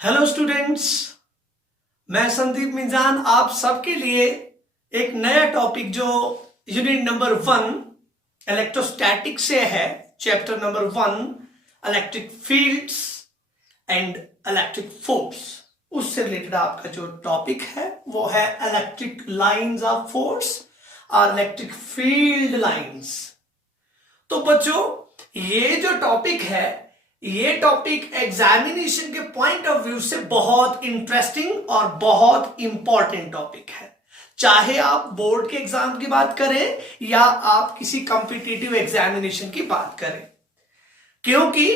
Hello students, मैं संदीप मिंजान आप सबके लिए एक नया टॉपिक जो यूनिट नंबर 1 इलेक्ट्रोस्टैटिक से है, chapter number 1 electric fields and electric force, उससे रिलेटेड आपका जो टॉपिक है वो है इलेक्ट्रिक लाइंस ऑफ फोर्स और इलेक्ट्रिक फील्ड लाइंस। तो बच्चों, ये जो टॉपिक है ये टॉपिक एग्जामिनेशन के पॉइंट ऑफ व्यू से बहुत इंटरेस्टिंग और बहुत इंपॉर्टेंट टॉपिक है। चाहे आप बोर्ड के एग्जाम की बात करें या आप किसी कॉम्पिटिटिव एग्जामिनेशन की बात करें, क्योंकि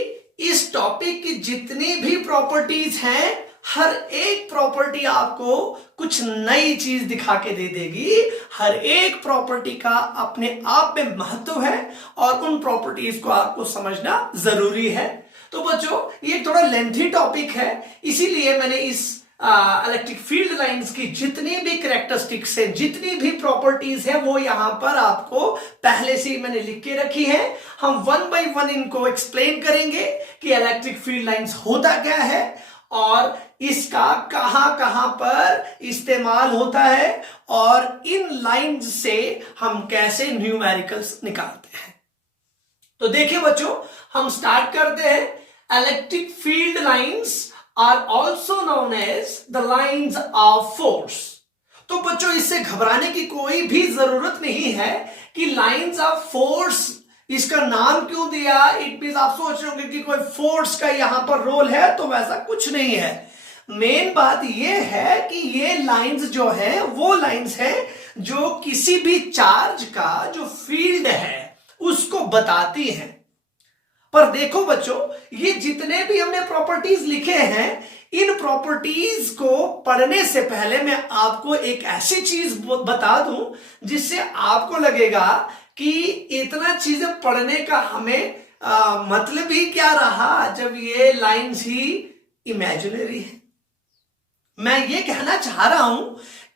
इस टॉपिक की जितनी भी प्रॉपर्टीज हैं हर एक प्रॉपर्टी आपको कुछ नई चीज दिखा के दे देगी। हर एक प्रॉपर्टी का अपने आप में महत्व है और उन प्रॉपर्टीज को आपको समझना जरूरी है। तो बच्चों, ये थोड़ा लेंथी टॉपिक है, इसीलिए मैंने इस इलेक्ट्रिक फील्ड लाइंस की जितनी भी कैरेक्टरिस्टिक्स है, जितनी भी प्रॉपर्टीज है, वो यहां पर आपको पहले से ही मैंने लिख के रखी है। हम वन बाय वन इनको एक्सप्लेन करेंगे कि इलेक्ट्रिक फील्ड लाइंस होता क्या है और इसका कहां कहां पर इस्तेमाल होता है और इन लाइंस से हम कैसे न्यूमेरिकल्स निकालते हैं। तो देखिए बच्चों, हम स्टार्ट करते हैं। Electric field lines are also known as the lines of force. तो बच्चों, इससे घबराने की कोई भी जरूरत नहीं है कि लाइंस ऑफ फोर्स इसका नाम क्यों दिया। इट मींस आप सोच रहे होंगे कि कोई फोर्स का यहां पर रोल है, तो वैसा कुछ नहीं है। मेन बात यह है कि ये लाइंस जो है वो लाइंस है जो किसी भी चार्ज का जो फील्ड है उसको बताती हैं। पर देखो बच्चों, ये जितने भी हमने प्रॉपर्टीज लिखे हैं, इन प्रॉपर्टीज को पढ़ने से पहले मैं आपको एक ऐसी चीज बता दूं जिससे आपको लगेगा कि इतना चीजें पढ़ने का हमें मतलब ही क्या रहा जब ये लाइंस ही इमेजिनरी है। मैं ये कहना चाह रहा हूं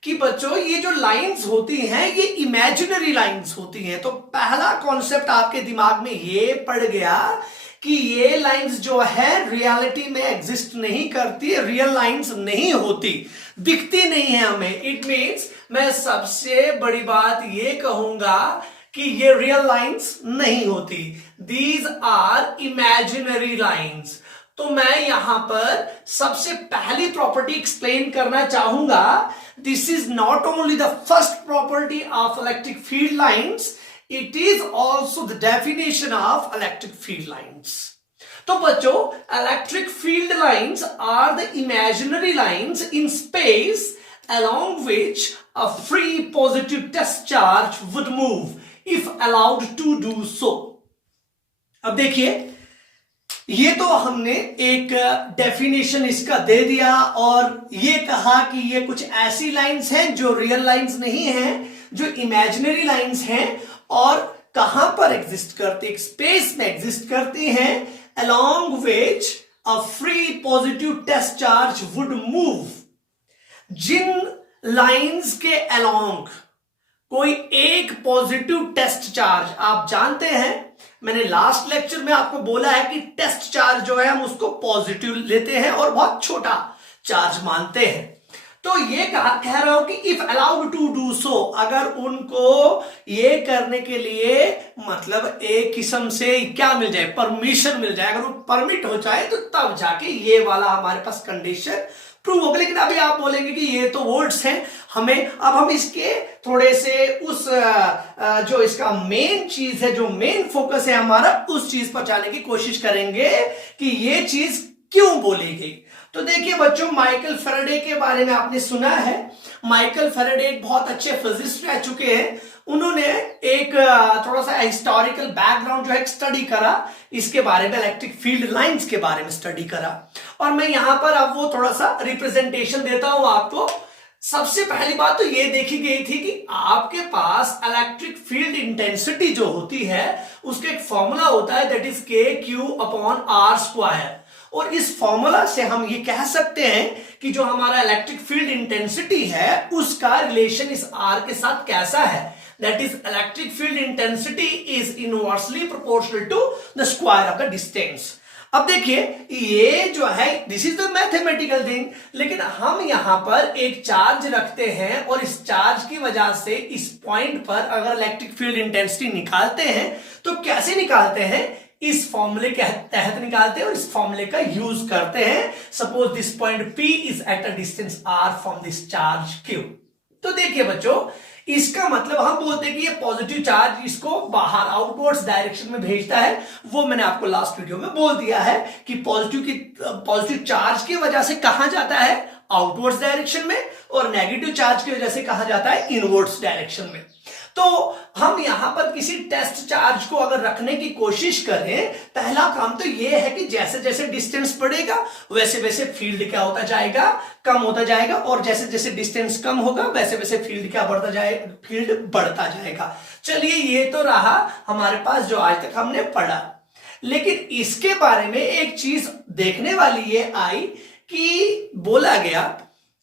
कि बच्चों, ये जो लाइंस होती हैं ये इमेजिनरी लाइंस होती हैं। तो पहला कॉन्सेप्ट आपके दिमाग में ये पड़ गया कि ये लाइंस जो है रियलिटी में एग्जिस्ट नहीं करती, रियल लाइंस नहीं होती, दिखती नहीं है हमें। इट मींस मैं सबसे बड़ी बात ये कहूंगा कि ये रियल लाइंस नहीं होती, दीज आर इमेजिनरी लाइंस। तो मैं यहां पर सबसे पहली प्रॉपर्टी एक्सप्लेन करना चाहूंगा। This is not only the first property of electric field lines, it is also the definition of electric field lines. तो बच्चों, electric field lines are the imaginary lines in space along which a free positive test charge would move if allowed to do so। अब देखिए, ये तो हमने एक definition इसका दे दिया और ये कहा कि ये कुछ ऐसी लाइंस हैं जो रियल लाइंस नहीं हैं, जो इमेजिनरी लाइंस हैं और कहां पर एग्जिस्ट करती, स्पेस में एग्जिस्ट करती हैं, along which a free positive test charge would move। जिन लाइंस के अलोंग कोई एक पॉजिटिव टेस्ट चार्ज, आप जानते हैं मैंने लास्ट लेक्चर में आपको बोला है कि टेस्ट चार्ज जो है हम उसको पॉजिटिव लेते हैं और बहुत छोटा चार्ज मानते हैं। तो ये कह रहा हूं कि if allowed to do so, अगर उनको ये करने के लिए मतलब एक किस्म से क्या मिल जाए, परमिशन मिल जाए, अगर वो परमिट हो जाए तो तब जाके ये वाला हमारे पास कंडीशन प्रूव होगा। लेकिन अभी आप बोलेंगे कि ये तो वर्ड्स हैं, हमें अब हम इसके थोड़े से उस जो इसका मेन चीज है, जो मेन फोकस है हमारा, उस चीज पर जाने की कोशिश करेंगे कि ये चीज क्यों बोली गई। तो देखिए बच्चों, माइकल फैराडे के बारे में आपने सुना है। माइकल फैराडे एक बहुत अच्छे फिजिसिस्ट रह चुके हैं। उन्होंने एक थोड़ा सा हिस्टोरिकल बैकग्राउंड जो है स्टडी करा, इसके बारे में इलेक्ट्रिक फील्ड लाइंस के बारे में स्टडी करा और मैं यहां पर अब वो थोड़ा सा रिप्रेजेंटेशन देता हूं आपको। सबसे पहली बात तो ये देखी गई थी कि आपके पास इलेक्ट्रिक फील्ड इंटेंसिटी जो होती है उसका एक फॉर्मूला होता है, दैट इज KQ/R²। और इस फॉर्मूला से हम ये कह सकते हैं कि जो हमारा इलेक्ट्रिक फील्ड इंटेंसिटी है उसका रिलेशन इस R के साथ कैसा है। That is, electric field intensity is inversely proportional to the square of the distance। अब देखिए ये जो है this is the mathematical thing, लेकिन हम यहां पर एक चार्ज रखते हैं और इस चार्ज की वजह से इस पॉइंट पर अगर इलेक्ट्रिक फील्ड इंटेंसिटी निकालते हैं तो कैसे निकालते हैं, इस फॉर्मूले के तहत निकालते हैं और इस फॉर्मूले का यूज करते हैं। Suppose this point P is at a distance R from this charge Q। तो देखिए बच्चों, इसका मतलब हम बोलते हैं कि ये पॉजिटिव चार्ज इसको बाहर आउटवर्ड्स डायरेक्शन में भेजता है। वो मैंने आपको लास्ट वीडियो में बोल दिया है कि पॉजिटिव चार्ज की वजह से कहां जाता है, आउटवर्ड्स डायरेक्शन में, और नेगेटिव चार्ज की वजह से कहां जाता है, इनवर्ड्स डायरेक्शन में। तो हम यहां पर किसी टेस्ट चार्ज को अगर रखने की कोशिश करें, पहला काम तो यह है कि जैसे जैसे डिस्टेंस बढ़ेगा वैसे वैसे फील्ड क्या होता जाएगा, कम होता जाएगा, और जैसे जैसे डिस्टेंस कम होगा वैसे वैसे फील्ड क्या बढ़ता जाएगा, फील्ड बढ़ता जाएगा। चलिए ये तो रहा हमारे पास जो आज तक हमने पढ़ा, लेकिन इसके बारे में एक चीज देखने वाली ये आई कि बोला गया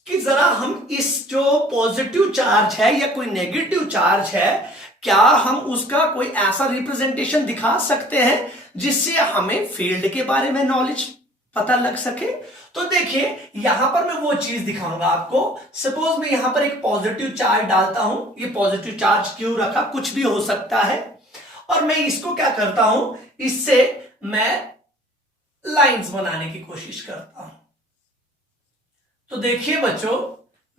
कि जरा हम इस जो पॉजिटिव चार्ज है या कोई नेगेटिव चार्ज है, क्या हम उसका कोई ऐसा रिप्रेजेंटेशन दिखा सकते हैं जिससे हमें फील्ड के बारे में नॉलेज पता लग सके। तो देखिए यहां पर मैं वो चीज दिखाऊंगा आपको। सपोज मैं यहां पर एक पॉजिटिव चार्ज डालता हूं, ये पॉजिटिव चार्ज क्यों रखा, कुछ भी हो सकता है, और मैं इसको क्या करता हूं, इससे मैं लाइंस बनाने की कोशिश करता हूं। तो देखिए बच्चों,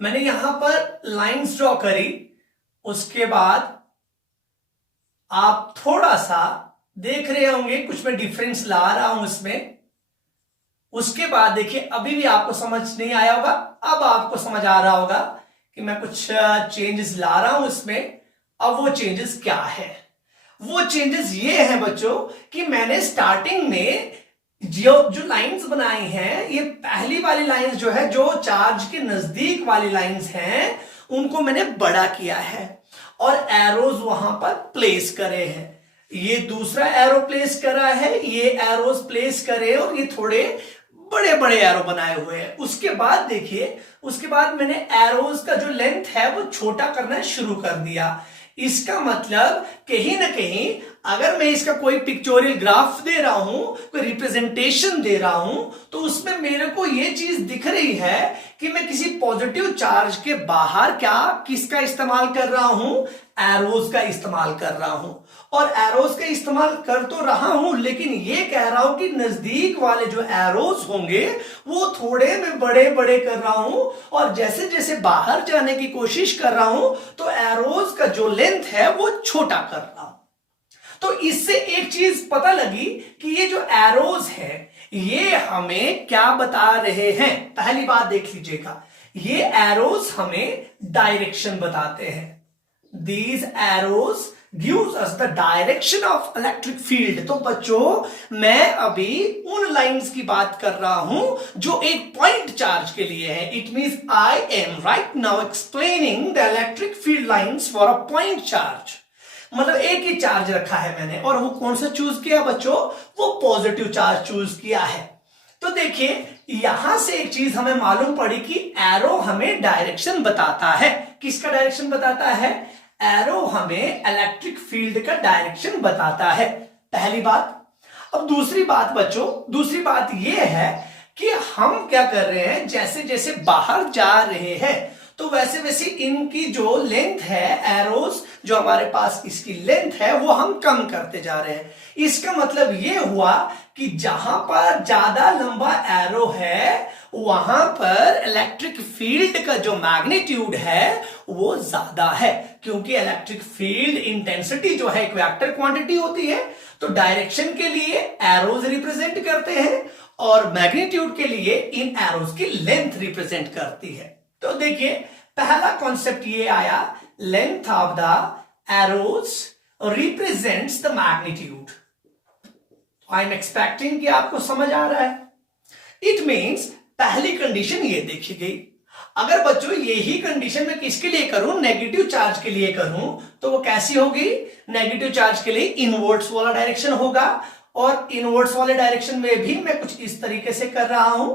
मैंने यहां पर लाइंस ड्रॉ करी, उसके बाद आप थोड़ा सा देख रहे होंगे कुछ मैं डिफरेंस ला रहा हूं इसमें। उसके बाद देखिए अभी भी आपको समझ नहीं आया होगा, अब आपको समझ आ रहा होगा कि मैं कुछ चेंजेस ला रहा हूं इसमें। अब वो चेंजेस क्या है, वो चेंजेस ये है बच्चों कि मैंने स्टार्टिंग में जो लाइंस बनाई हैं, ये पहली वाली लाइंस जो है, जो चार्ज के नजदीक वाली लाइंस हैं, उनको मैंने बड़ा किया है और एरोज वहां पर प्लेस करे हैं। ये दूसरा एरो प्लेस करा है, ये एरोज प्लेस करे और ये थोड़े बड़े बड़े एरो बनाए हुए हैं। उसके बाद देखिए, उसके बाद मैंने एरोज का जो लेंथ है वो छोटा करना शुरू कर दिया। इसका मतलब कहीं ना कहीं अगर मैं इसका कोई पिक्चोरियल ग्राफ दे रहा हूं, कोई रिप्रेजेंटेशन दे रहा हूं, तो उसमें मेरे को यह चीज दिख रही है कि मैं किसी पॉजिटिव चार्ज के बाहर क्या किसका इस्तेमाल कर रहा हूं, एरोज का इस्तेमाल कर रहा हूं। और एरोज का इस्तेमाल कर तो रहा हूं, लेकिन ये कह रहा हूं कि नजदीक वाले जो एरोज होंगे वो थोड़े में बड़े बड़े कर रहा हूं, और जैसे जैसे बाहर जाने की कोशिश कर रहा हूं तो एरोज का जो लेंथ है वो छोटा कर रहा हूं। तो इससे एक चीज पता लगी कि ये जो एरोज है ये हमें क्या बता रहे हैं। पहली बात देख लीजिएगा, ये एरोज हमें डायरेक्शन बताते हैं। These arrows gives us the direction of electric field। तो बच्चों मैं अभी उन लाइंस की बात कर रहा हूं जो एक पॉइंट चार्ज के लिए है। It means I am right now explaining the electric field lines for a point charge। मतलब एक ही चार्ज रखा है मैंने, और वो कौन सा चूज किया बच्चों, वो पॉजिटिव चार्ज चूज किया है। तो देखिए यहां से एक चीज हमें मालूम पड़ी कि एरो हमें डायरेक्शन बताता है। किसका डायरेक्शन बताता है, एरो हमें इलेक्ट्रिक फील्ड का डायरेक्शन बताता है, पहली बात। अब दूसरी बात बच्चों, दूसरी बात यह है कि हम क्या कर रहे हैं, जैसे जैसे बाहर जा रहे हैं तो वैसे वैसे इनकी जो लेंथ है, एरोज जो हमारे पास इसकी लेंथ है वो हम कम करते जा रहे हैं। इसका मतलब ये हुआ कि जहां पर ज्यादा लंबा एरो है वहां पर इलेक्ट्रिक फील्ड का जो मैग्नीट्यूड है वो ज्यादा है, क्योंकि इलेक्ट्रिक फील्ड इंटेंसिटी जो है एक वेक्टर क्वांटिटी होती है। तो डायरेक्शन के लिए एरोज रिप्रेजेंट करते हैं और मैग्नीट्यूड के लिए इन एरोज की लेंथ रिप्रेजेंट करती है। तो देखिए पहला कॉन्सेप्ट ये आया, length of the arrows represents the magnitude. I am expecting कि आपको समझ आ रहा है। इट मीन्स पहली कंडीशन ये देखी गई। अगर बच्चों यही कंडीशन मैं किसके लिए करूं, नेगेटिव चार्ज के लिए करूं, तो वो कैसी होगी, नेगेटिव चार्ज के लिए इनवर्ड्स वाला डायरेक्शन होगा, और इनवर्ड्स वाले डायरेक्शन में भी मैं कुछ इस तरीके से कर रहा हूं।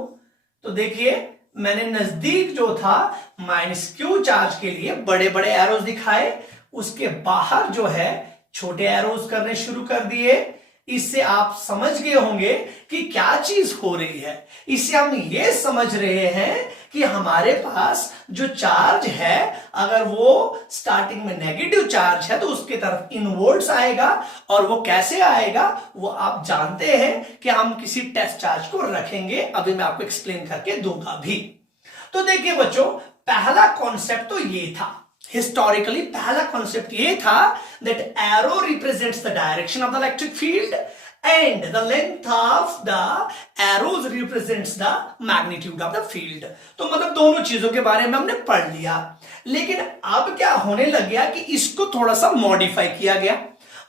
तो देखिए मैंने नजदीक जो था -q चार्ज के लिए बड़े बड़े एरोज दिखाए, उसके बाहर जो है छोटे एरोज करने शुरू कर दिए। इससे आप समझ गए होंगे कि क्या चीज हो रही है। इससे हम ये समझ रहे हैं कि हमारे पास जो चार्ज है, अगर वो स्टार्टिंग में नेगेटिव चार्ज है तो उसके तरफ इनवर्ड्स आएगा, और वो कैसे आएगा वो आप जानते हैं कि हम किसी टेस्ट चार्ज को रखेंगे, अभी मैं आपको एक्सप्लेन करके दूंगा भी। तो देखिए बच्चों, पहला कॉन्सेप्ट तो ये था, हिस्टोरिकली पहला कॉन्सेप्ट ये था that arrow represents the direction of the electric field and the length of the arrows represents the magnitude of the field। तो मतलब दोनों चीजों के बारे में हमने पढ़ लिया, लेकिन अब क्या होने लग गया कि इसको थोड़ा सा मॉडिफाई किया गया।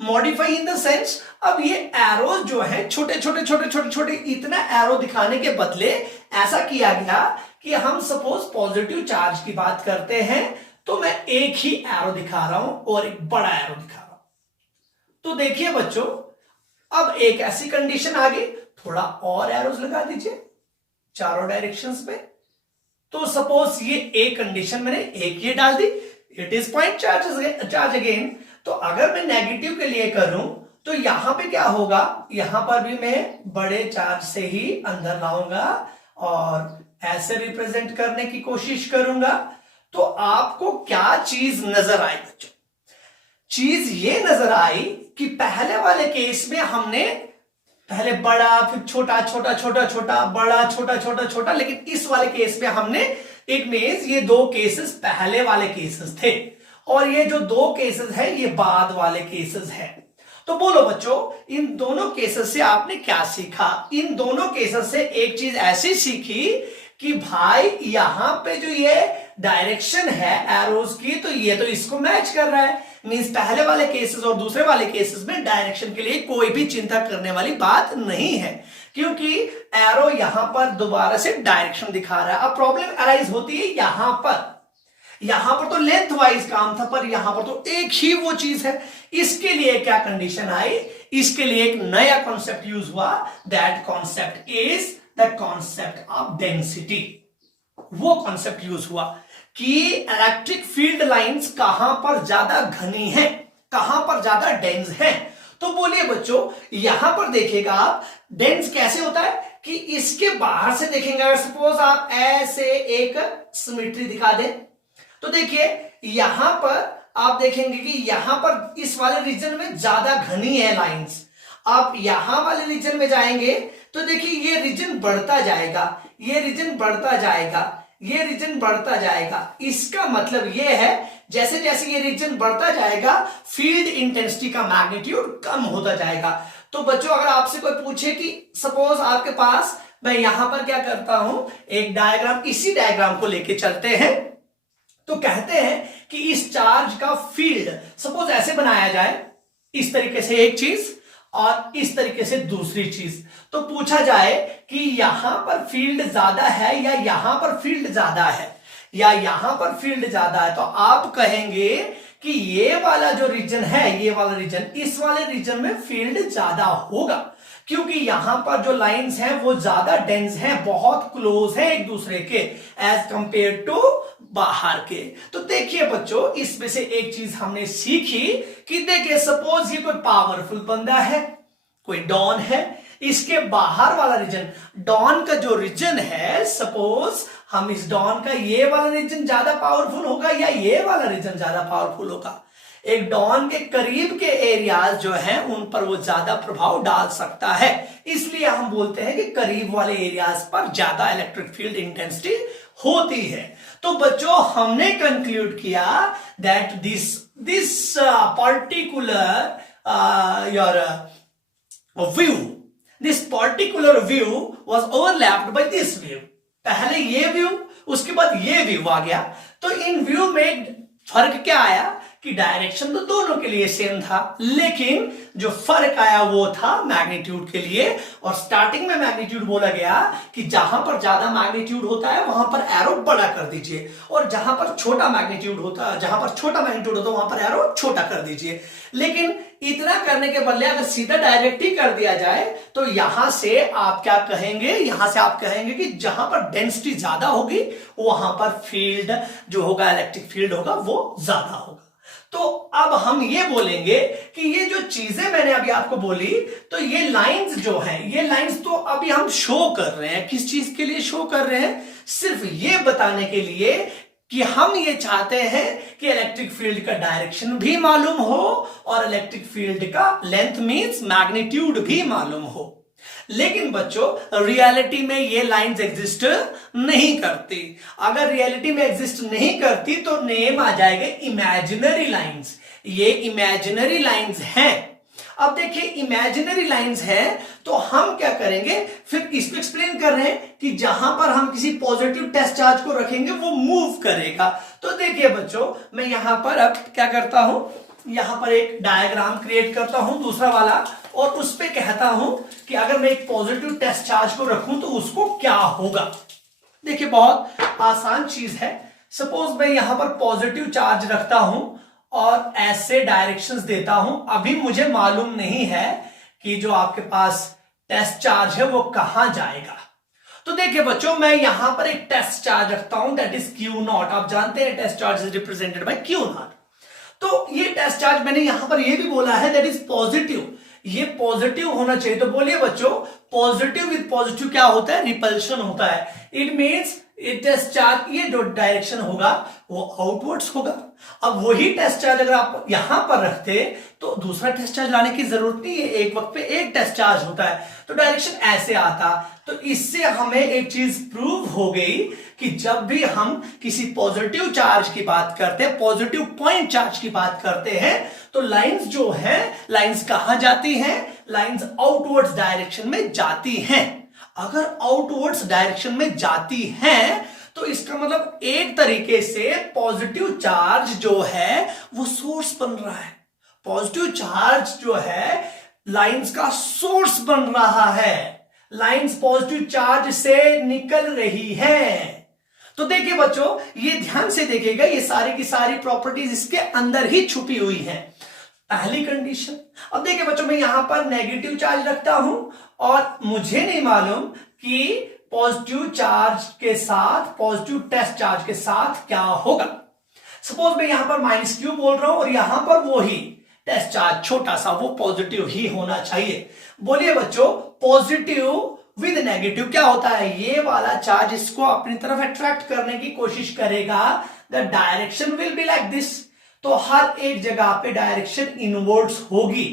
मॉडिफाई इन द सेंस, अब ये एरोज जो है छोटे छोटे छोटे छोटे छोटे, इतना एरो दिखाने के बदले ऐसा किया गया कि हम सपोज पॉजिटिव चार्ज की बात करते हैं तो मैं एक ही एरो दिखा रहा हूं और एक बड़ा एरो दिखा रहा हूं। तो देखिए बच्चों, अब एक ऐसी कंडीशन आ गई, थोड़ा और एरोज लगा दीजिए चारों डायरेक्शंस में। तो सपोज ये एक कंडीशन मैंने एक ये डाल दी, it is point charge again. तो अगर मैं नेगेटिव के लिए करूं तो यहां पे क्या होगा, यहां पर भी मैं बड़े चार्ज से ही अंदर लाऊंगा और ऐसे रिप्रेजेंट करने की कोशिश करूंगा। तो आपको क्या चीज नजर आई बच्चों? चीज ये नजर आई कि पहले वाले केस में हमने पहले बड़ा, फिर छोटा छोटा छोटा छोटा, बड़ा छोटा छोटा छोटा, लेकिन इस वाले केस में हमने, इट मींस ये दो केसेस पहले वाले केसेस थे और ये जो दो केसेस है ये बाद वाले केसेस है। तो बोलो बच्चों, इन दोनों केसेस से आपने क्या सीखा? इन दोनों केसेस से एक चीज ऐसी सीखी कि भाई यहां पे जो ये डायरेक्शन है एरोज की, तो ये तो इसको मैच कर रहा है। मींस पहले वाले केसेस और दूसरे वाले केसेस में डायरेक्शन के लिए कोई भी चिंता करने वाली बात नहीं है, क्योंकि एरो यहां पर दोबारा से डायरेक्शन दिखा रहा है। अब प्रॉब्लम अराइज होती है यहां पर तो लेंथ वाइज काम था, पर यहां पर तो एक ही वो चीज है। इसके लिए क्या कंडीशन आई? इसके लिए एक नया कॉन्सेप्ट यूज हुआ, that concept is the concept of density. वो कॉन्सेप्ट यूज हुआ कि इलेक्ट्रिक फील्ड लाइंस कहां पर ज्यादा घनी है, कहां पर ज्यादा डेंस है। तो बोलिए बच्चों, यहां पर देखिएगा आप, डेंस कैसे होता है कि इसके बाहर से देखेंगे, अगर सपोज आप ऐसे एक सिमेट्री दिखा दें तो देखिए यहां पर आप देखेंगे कि यहां पर इस वाले रीजन में ज्यादा घनी है लाइंस। आप यहां वाले रीजन में जाएंगे तो देखिए ये रीजन बढ़ता जाएगा, ये रीजन बढ़ता जाएगा, ये रीजन बढ़ता जाएगा। इसका मतलब ये है जैसे जैसे ये रीजन बढ़ता जाएगा फील्ड इंटेंसिटी का मैग्नीट्यूड कम होता जाएगा। तो बच्चों, अगर आपसे कोई पूछे कि सपोज आपके पास, मैं यहां पर क्या करता हूं, एक डायग्राम, इसी डायग्राम को लेके चलते हैं। तो कहते हैं कि इस चार्ज का फील्ड सपोज ऐसे बनाया जाए, इस तरीके से एक चीज और इस तरीके से दूसरी चीज। तो पूछा जाए कि यहां पर फील्ड ज्यादा है या यहां पर फील्ड ज्यादा है या यहां पर फील्ड ज्यादा है, तो आप कहेंगे कि ये वाला जो रीजन है, ये वाला रीजन, इस वाले रीजन में फील्ड ज्यादा होगा, क्योंकि यहां पर जो लाइंस हैं वो ज्यादा डेंस हैं, बहुत क्लोज हैं एक दूसरे के एज कंपेयर टू बाहर के। तो देखिए बच्चों, इसमें से एक चीज हमने सीखी कि देखिए सपोज ये कोई पावरफुल बंदा है, कोई डॉन है, इसके बाहर वाला रीजन, डॉन का जो रीजन है, सपोज हम इस डॉन का ये वाला रीजन ज्यादा पावरफुल होगा या ये वाला रीजन ज्यादा पावरफुल होगा। एक डॉन के करीब के एरियाज जो हैं उन पर वो ज्यादा प्रभाव डाल सकता है, इसलिए हम बोलते हैं कि करीब वाले एरियाज पर ज्यादा इलेक्ट्रिक फील्ड इंटेंसिटी होती है। तो बच्चों, हमने कंक्लूड किया that this particular this particular view was overlapped by this view। पहले ये व्यू, उसके बाद ये व्यू आ गया। तो इन व्यू में फर्क क्या आया कि डायरेक्शन तो दोनों के लिए सेम था, लेकिन जो फर्क आया वो था मैग्नीट्यूड के लिए। और स्टार्टिंग में मैग्नीट्यूड बोला गया कि जहां पर ज्यादा मैग्नीट्यूड होता है वहां पर एरो बड़ा कर दीजिए, और जहां पर छोटा मैग्नीट्यूड होता है, जहां पर छोटा मैग्नीट्यूड होता है वहां पर एरो छोटा कर दीजिए। लेकिन इतना करने के बदले अगर सीधा डायरेक्ट ही कर दिया जाए तो यहां से आप क्या कहेंगे, यहां से आप कहेंगे कि जहां पर डेंसिटी ज्यादा होगी वहां पर फील्ड जो होगा, इलेक्ट्रिक फील्ड होगा, वो ज्यादा होगा। तो अब हम ये बोलेंगे कि ये जो चीजें मैंने अभी आपको बोली, तो ये लाइंस जो हैं, ये लाइंस तो अभी हम शो कर रहे हैं। किस चीज के लिए शो कर रहे हैं? सिर्फ ये बताने के लिए कि हम ये चाहते हैं कि इलेक्ट्रिक फील्ड का डायरेक्शन भी मालूम हो और इलेक्ट्रिक फील्ड का लेंथ मींस मैग्नीट्यूड भी मालूम हो। लेकिन बच्चों रियलिटी में ये लाइंस एग्जिस्ट नहीं करती। अगर रियलिटी में एग्जिस्ट नहीं करती तो नेम आ जाएगा इमेजिनरी लाइंस। ये इमेजिनरी लाइंस हैं। अब देखिए इमेजिनरी लाइंस हैं तो हम क्या करेंगे, फिर इसको एक्सप्लेन कर रहे हैं कि जहां पर हम किसी पॉजिटिव टेस्ट चार्ज को रखेंगे वो मूव करेगा। तो देखिए बच्चों मैं यहां पर अब क्या करता हूं, यहां पर एक डायग्राम क्रिएट करता हूं दूसरा वाला, और उस पे कहता हूं कि अगर मैं एक पॉजिटिव टेस्ट चार्ज को रखूं तो उसको क्या होगा। देखिए बहुत आसान चीज है। सपोज मैं यहां पर पॉजिटिव चार्ज रखता हूं और ऐसे डायरेक्शंस देता हूं। अभी मुझे मालूम नहीं है कि जो आपके पास टेस्ट चार्ज है वो कहां जाएगा। तो देखिए बच्चों मैं यहां पर एक टेस्ट चार्ज रखता हूं, दैट इज Q0। आप जानते हैं test charge is represented by Q0। तो ये टेस्ट चार्ज मैंने यहां पर ये भी बोला है दैट इज पॉजिटिव, ये पॉजिटिव होना चाहिए। तो बोलिए बच्चों पॉजिटिव विद पॉजिटिव क्या होता है? रिपल्शन होता है। इट मींस टेस्ट चार्ज ये जो डायरेक्शन होगा वो आउटवर्ड्स होगा। अब वही टेस्ट चार्ज अगर आप यहां पर रखते तो दूसरा टेस्ट चार्ज लाने की जरूरत नहीं है, एक वक्त पे एक टेस्ट चार्ज होता है तो डायरेक्शन ऐसे आता। तो इससे हमें एक चीज प्रूव हो गई कि जब भी हम किसी पॉजिटिव चार्ज की बात करते हैं, पॉजिटिव पॉइंट चार्ज की बात करते हैं, तो लाइंस जो है लाइंस कहां जाती हैं? लाइंस आउटवर्ड्स डायरेक्शन में जाती हैं। अगर आउटवर्ड्स डायरेक्शन में जाती हैं तो इसका मतलब एक तरीके से पॉजिटिव चार्ज जो है वो सोर्स बन रहा है। पॉजिटिव चार्ज जो है लाइंस का सोर्स बन रहा है। लाइंस पॉजिटिव चार्ज से निकल रही हैं। तो देखिए बच्चों ये ध्यान से देखिएगा, ये सारी की सारी प्रॉपर्टीज इसके अंदर ही छुपी हुई हैं। पहली कंडीशन। अब देखिए बच्चों मैं यहां पर नेगेटिव चार्ज रखता हूं और मुझे नहीं मालूम कि पॉजिटिव चार्ज के साथ, पॉजिटिव टेस्ट चार्ज के साथ क्या होगा। सपोज मैं यहां पर -Q बोल रहा हूं और यहां पर वो ही टेस्ट चार्ज छोटा सा वो पॉजिटिव ही होना चाहिए। बोलिए बच्चों पॉजिटिव विद नेगेटिव क्या होता है? ये वाला चार्ज इसको अपनी तरफ अट्रैक्ट करने की कोशिश करेगा। The direction will be like this. तो हर एक जगह पे डायरेक्शन इनवर्ड्स होगी।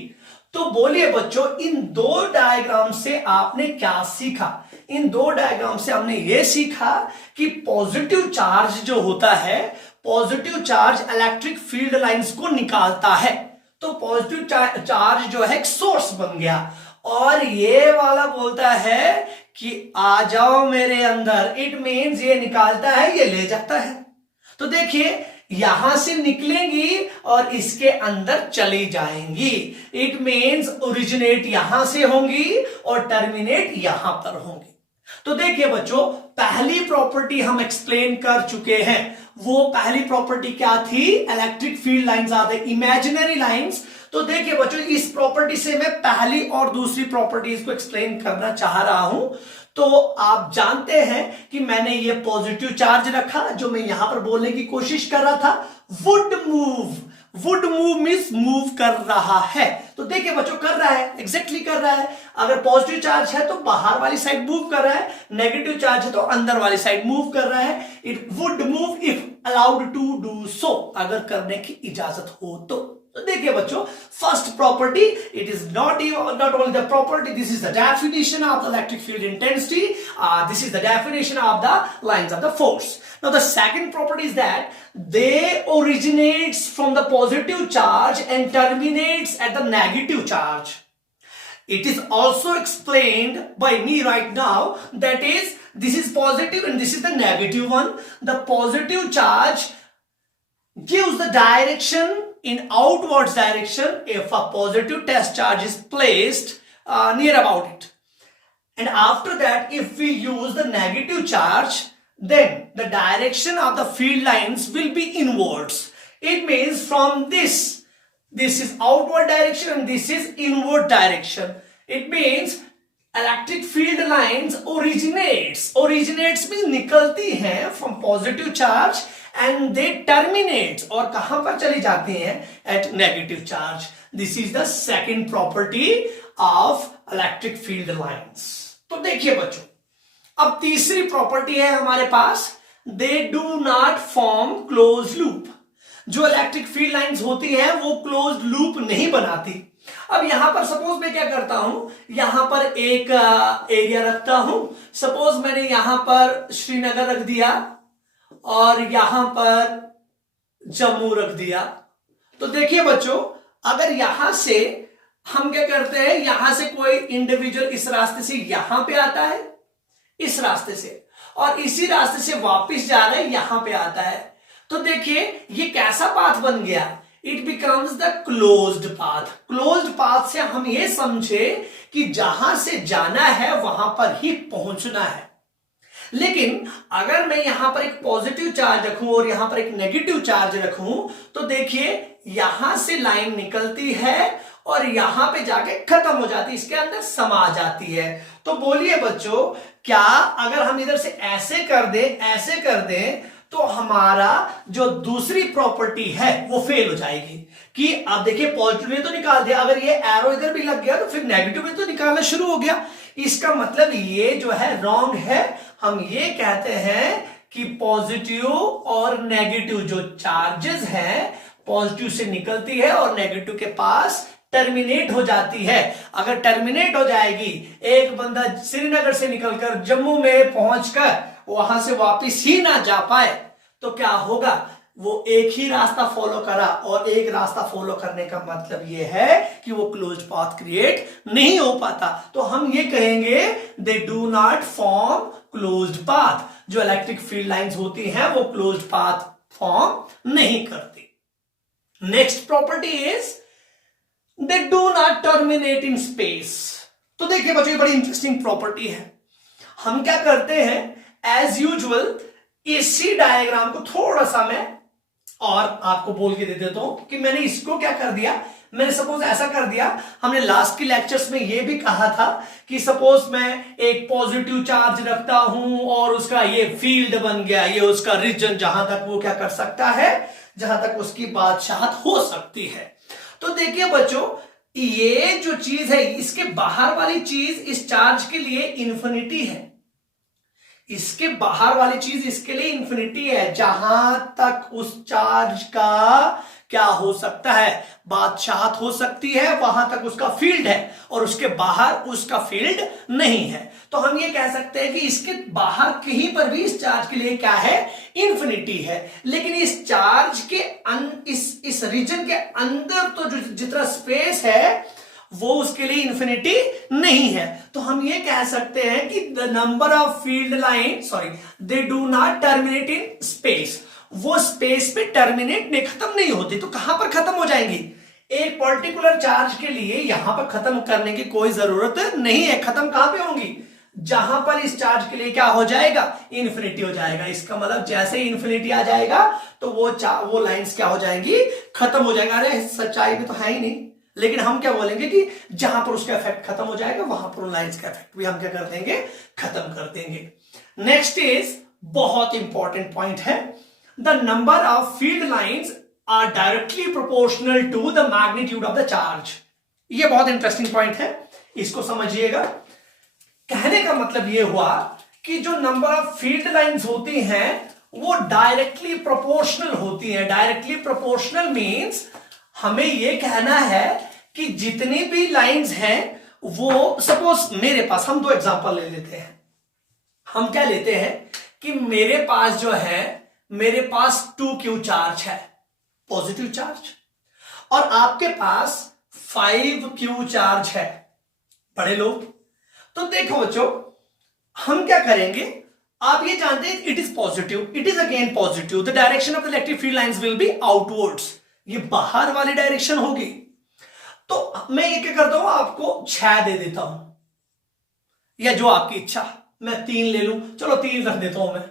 तो बोलिए बच्चों इन दो डायग्राम से आपने क्या सीखा? इन दो डायग्राम से हमने ये सीखा कि पॉजिटिव चार्ज जो होता है, positive charge electric field lines को निकालता है। तो पॉजिटिव चार्ज जो है एक सोर्स बन गया और ये वाला बोलता है कि आ जाओ मेरे अंदर। इट मीन्स ये निकालता है, ये ले जाता है। तो देखिए यहां से निकलेंगी और इसके अंदर चली जाएंगी। इट मीन्स ओरिजिनेट यहां से होंगी और टर्मिनेट यहां पर होंगी। तो देखिए बच्चों पहली प्रॉपर्टी हम एक्सप्लेन कर चुके हैं। वो पहली प्रॉपर्टी क्या थी? Electric field lines are the imaginary lines. तो देखिए बच्चों इस प्रॉपर्टी से मैं पहली और दूसरी प्रॉपर्टीज को एक्सप्लेन करना चाह रहा हूं। तो आप जानते हैं कि मैंने ये पॉजिटिव चार्ज रखा जो मैं यहां पर बोलने की कोशिश कर रहा था, would move. Would move means move कर रहा है। तो देखिए बच्चों कर रहा है, एग्जैक्टली कर रहा है। अगर पॉजिटिव चार्ज है तो बाहर वाली साइड मूव कर रहा है, नेगेटिव चार्ज है तो अंदर वाली साइड मूव कर रहा है। It would move if allowed to do so, अगर करने की इजाजत हो तो। तो देखिए बच्चों first property, it is not only the property, this is the definition of the electric field intensity, this is the definition of the lines of the force. Now the second property is that they originates from the positive charge and terminates at the negative charge. It is also explained by me right now, that is this is positive and this is the negative one. The positive charge gives the direction in outwards direction if a positive test charge is placed near about it. And after that if we use the negative charge, then the direction of the field lines will be inwards. It means from this is outward direction and this is inward direction. It means electric field lines originates mean निकलती हैं from positive charge and they terminates, और कहां पर चली जाती हैं, at negative charge. This is the second property of electric field lines. तो देखिए बच्चों, अब तीसरी प्रॉपर्टी है हमारे पास, they do not form close loop. जो इलेक्ट्रिक फील्ड लाइंस होती है वो क्लोज लूप नहीं बनाती. अब यहां पर सपोज मैं क्या करता हूं, यहां पर एक एरिया रखता हूं. सपोज मैंने यहां पर श्रीनगर रख दिया और यहां पर जम्मू रख दिया. तो देखिए बच्चों, अगर यहां से हम क्या करते हैं, यहां से कोई इंडिविजुअल इस रास्ते से यहां पे आता है, इस रास्ते से, और इसी रास्ते से वापस जा रहा है, यहां पे आता है. तो देखिए ये कैसा पाथ बन गया, it becomes the closed path. Closed path से हम ये समझे कि जहां से जाना है वहां पर ही पहुंचना है. लेकिन अगर मैं यहां पर एक पॉजिटिव चार्ज रखूं और यहां पर एक नेगेटिव चार्ज रखूं, तो देखिए यहां से लाइन निकलती है और यहां पे जाके खत्म हो जाती है, इसके अंदर समा जाती है. तो बोलिए बच्चों, क्या अगर हम इधर से ऐसे कर दें तो हमारा जो दूसरी प्रॉपर्टी है वो फेल हो जाएगी. कि अब देखिए पॉजिटिव में तो निकाल दिया, अगर ये एरो इधर भी लग गया तो फिर नेगेटिव में तो निकालना शुरू हो गया. इसका मतलब ये जो है रॉन्ग है. हम ये कहते हैं कि पॉजिटिव और नेगेटिव जो चार्जेस हैं, पॉजिटिव से निकलती है और नेगेटिव के पास टर्मिनेट हो जाती है. अगर टर्मिनेट हो जाएगी, एक बंदा श्रीनगर से निकलकर जम्मू में पहुंचकर वहां से वापस ही ना जा पाए, तो क्या होगा, वो एक ही रास्ता फॉलो करा, और एक रास्ता फॉलो करने का मतलब ये है कि वो क्लोज्ड पाथ क्रिएट नहीं हो पाता. तो हम ये कहेंगे दे do not form closed path. जो इलेक्ट्रिक फील्ड लाइंस होती हैं वो क्लोज्ड पाथ फॉर्म नहीं करती. Next property is they do not terminate in space. तो देखिए बच्चों, ये बड़ी इंटरेस्टिंग प्रॉपर्टी है. हम क्या करते हैं, एज यूजुअल इसी डायग्राम को थोड़ा सा मैं और आपको बोल के दे देता हूं कि मैंने इसको क्या कर दिया, मैंने सपोज ऐसा कर दिया. हमने लास्ट की लेक्चर्स में ये भी कहा था कि सपोज मैं एक पॉजिटिव चार्ज रखता हूं और उसका ये फील्ड बन गया, ये उसका रीजन, जहां तक वो क्या कर सकता है, जहां तक उसकी बादशाहत हो सकती है. तो देखिए बच्चों, ये जो चीज है, इसके बाहर वाली चीज इस चार्ज के लिए इंफिनिटी है. इसके बाहर वाली चीज इसके लिए इंफिनिटी है. जहां तक उस चार्ज का क्या हो सकता है, बादशाहत हो सकती है, वहां तक उसका फील्ड है, और उसके बाहर उसका फील्ड नहीं है. तो हम ये कह सकते हैं कि इसके बाहर कहीं पर भी इस चार्ज के लिए क्या है, इंफिनिटी है. लेकिन इस चार्ज के इस रीजन के अंदर तो जो जितना स्पेस है वो उसके लिए इंफिनिटी नहीं है. तो हम ये कह सकते हैं कि the number of field line they do not terminate in space. वो स्पेस पे टर्मिनेट नहीं, खत्म नहीं होती. तो कहां पर खत्म हो जाएंगी, एक पर्टिकुलर चार्ज के लिए यहां पर खत्म करने की कोई जरूरत नहीं है. खत्म कहां पे होंगी, जहां पर इस चार्ज के लिए क्या हो जाएगा, इंफिनिटी हो जाएगा. इसका मतलब जैसे ही इंफिनिटी आ जाएगा तो वो लाइंस क्या हो जाएंगी, खत्म हो जाएगा. अरे सच्चाई में तो है ही नहीं, लेकिन हम क्या बोलेंगे कि जहां पर उसका इफेक्ट खत्म हो जाएगा वहां पर लाइंस का इफेक्ट भी हम क्या कर देंगे, खत्म कर देंगे. नेक्स्ट इज बहुत इंपॉर्टेंट पॉइंट है, the number of field lines are directly proportional to the magnitude of the charge. ये बहुत इंटरेस्टिंग पॉइंट है, इसको समझिएगा. कहने का मतलब ये हुआ कि जो नंबर ऑफ फील्ड लाइंस होती हैं वो डायरेक्टली प्रोपोर्शनल होती हैं. डायरेक्टली प्रोपोर्शनल मींस हमें ये कहना है कि जितनी भी लाइंस हैं वो, सपोज मेरे पास, हम दो एग्जांपल ले लेते हैं. हम क्या लेते हैं कि मेरे पास जो है, मेरे पास 2q चार्ज है, पॉजिटिव चार्ज, और आपके पास 5q चार्ज है, बड़े लोग. तो देखो बच्चों, हम क्या करेंगे, आप ये जानते हैं it is positive, it is again positive, the direction of the electric field lines will B outwards. ये बाहर वाली डायरेक्शन होगी. तो मैं ये क्या करता हूं, आपको 6 दे देता हूं, या जो आपकी इच्छा, मैं 3 ले लूं, चलो 3 रख देता हूं मैं.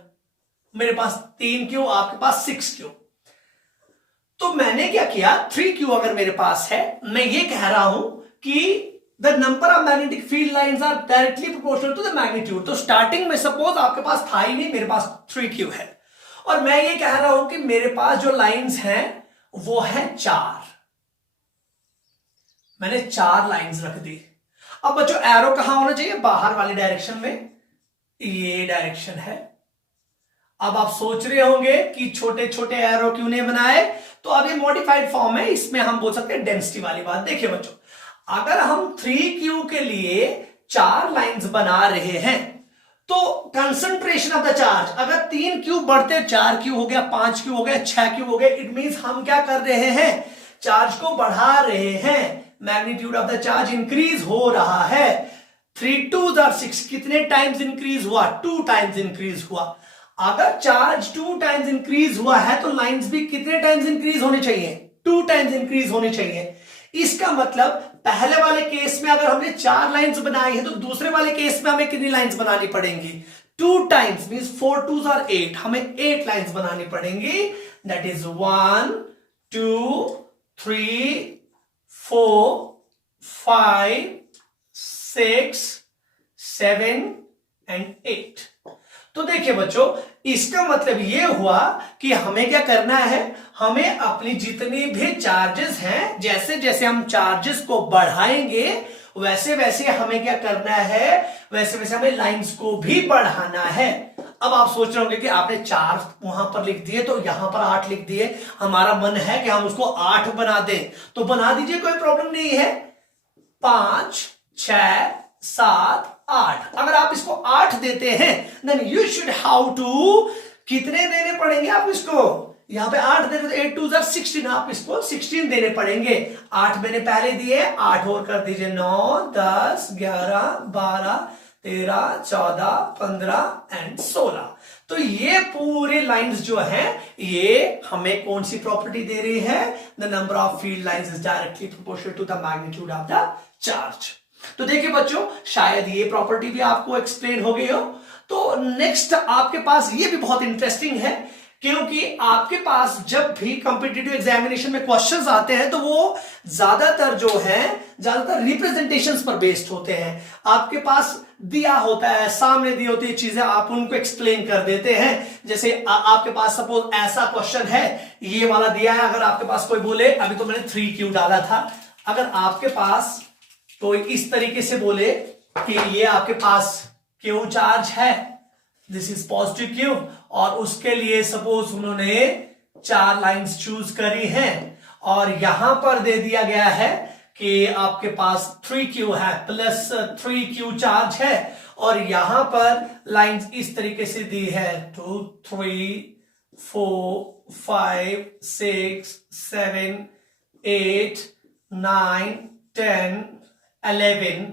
मेरे पास 3q, आपके पास 6q. तो मैंने क्या किया, 3q अगर मेरे पास है, मैं ये कह रहा हूं कि the number of magnetic field lines are directly proportional to the magnitude. तो स्टार्टिंग में सपोज आपके पास था ही नहीं, मेरे पास 3Q है और मैं ये कह रहा हूं कि मेरे पास जो लाइंस हैं वो है 4। मैंने 4 लाइंस रख दी। अब बच्चों एरो कहां होना चाहिए? बाहर वाली डायरेक्शन में, ये डायरेक्शन है। अब आप सोच रहे होंगे कि छोटे छोटे एरो क्यों नहीं बनाए, तो अब ये मॉडिफाइड फॉर्म है, इसमें हम बोल सकते हैं डेंसिटी वाली बात। देखिए बच्चों, अगर हम 3Q के लिए 4 लाइंस बना रहे हैं तो कंसंट्रेशन ऑफ द चार्ज, अगर 3Q बढ़ते 4Q हो गया, 5Q हो गया, 6Q हो गया, इट मींस हम क्या कर रहे हैं? चार्ज को बढ़ा रहे हैं। Magnitude of the charge increase हो रहा है। 3 2 6, कितने टाइम्स इंक्रीज हुआ? 2 टाइम्स इंक्रीज हुआ। अगर चार्ज 2 टाइम्स इंक्रीज हुआ है तो लाइंस भी कितने टाइम्स इंक्रीज होनी चाहिए? 2 टाइम्स इंक्रीज होनी चाहिए। इसका मतलब पहले वाले केस में अगर हमने 4 लाइंस बनाई है तो दूसरे वाले केस में हमें कितनी लाइंस बनानी पड़ेंगी? 2 टाइम्स, मींस 4 2s are 8, हमें 8 लाइंस बनानी पड़ेंगी। That is 1 2 3 4 5 6 7 and 8। तो देखिए बच्चों, इसका मतलब ये हुआ कि हमें क्या करना है? हमें अपनी जितनी भी चार्जेस हैं, जैसे जैसे हम चार्जेस को बढ़ाएंगे वैसे वैसे हमें क्या करना है? वैसे वैसे हमें लाइंस को भी बढ़ाना है। अब आप सोच रहे होंगे कि आपने 4 वहां पर लिख दिए तो यहां पर 8 लिख दिए, हमारा मन है कि हम उसको 8 बना दें, तो बना दीजिए, कोई प्रॉब्लम नहीं है। 5 6 7 8, अगर आप इसको 8 देते हैं then you should how to, कितने देने पड़ेंगे आप इसको? यहां पे 8 दे रहे, 8 2s are 16, आप इसको 16 देने पड़ेंगे। 8 मैंने पहले दिए, 8 और कर दीजिए, 9 10 11 12 13 14 15 एंड 16। तो ये पूरे लाइंस जो हैं ये हमें कौन सी प्रॉपर्टी दे रही है? The number of field lines is directly proportional to the magnitude of the charge. तो देखिए बच्चों, शायद ये प्रॉपर्टी भी आपको एक्सप्लेन हो गई हो। तो नेक्स्ट आपके पास ये भी बहुत इंटरेस्टिंग है, क्योंकि आपके पास जब भी कॉम्पिटिटिव एग्जामिनेशन में क्वेश्चंस आते हैं तो वो ज्यादातर जो है ज्यादातर रिप्रेजेंटेशंस पर बेस्ड होते हैं। आपके पास दिया होता है, सामने दी होती है चीजें, आप उनको एक्सप्लेन कर देते हैं। जैसे आपके पास सपोज ऐसा क्वेश्चन है, ये वाला दिया है, अगर आपके पास कोई बोले, अभी तो मैंने 3Q डाला था, अगर आपके पास कोई इस तरीके से बोले कि ये आपके पास Q चार्ज है, दिस इज पॉजिटिव Q, और उसके लिए सपोज उन्होंने 4 लाइंस चूज करी हैं और यहां पर दे दिया गया है कि आपके पास 3Q है प्लस 3Q चार्ज है, और यहां पर लाइंस इस तरीके से दी है 2 3 4 5 6 7 8 9 10 11।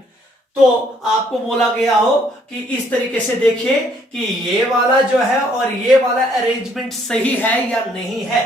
तो आपको बोला गया हो कि इस तरीके से देखिए कि ये वाला जो है और ये वाला अरेंजमेंट सही है या नहीं है।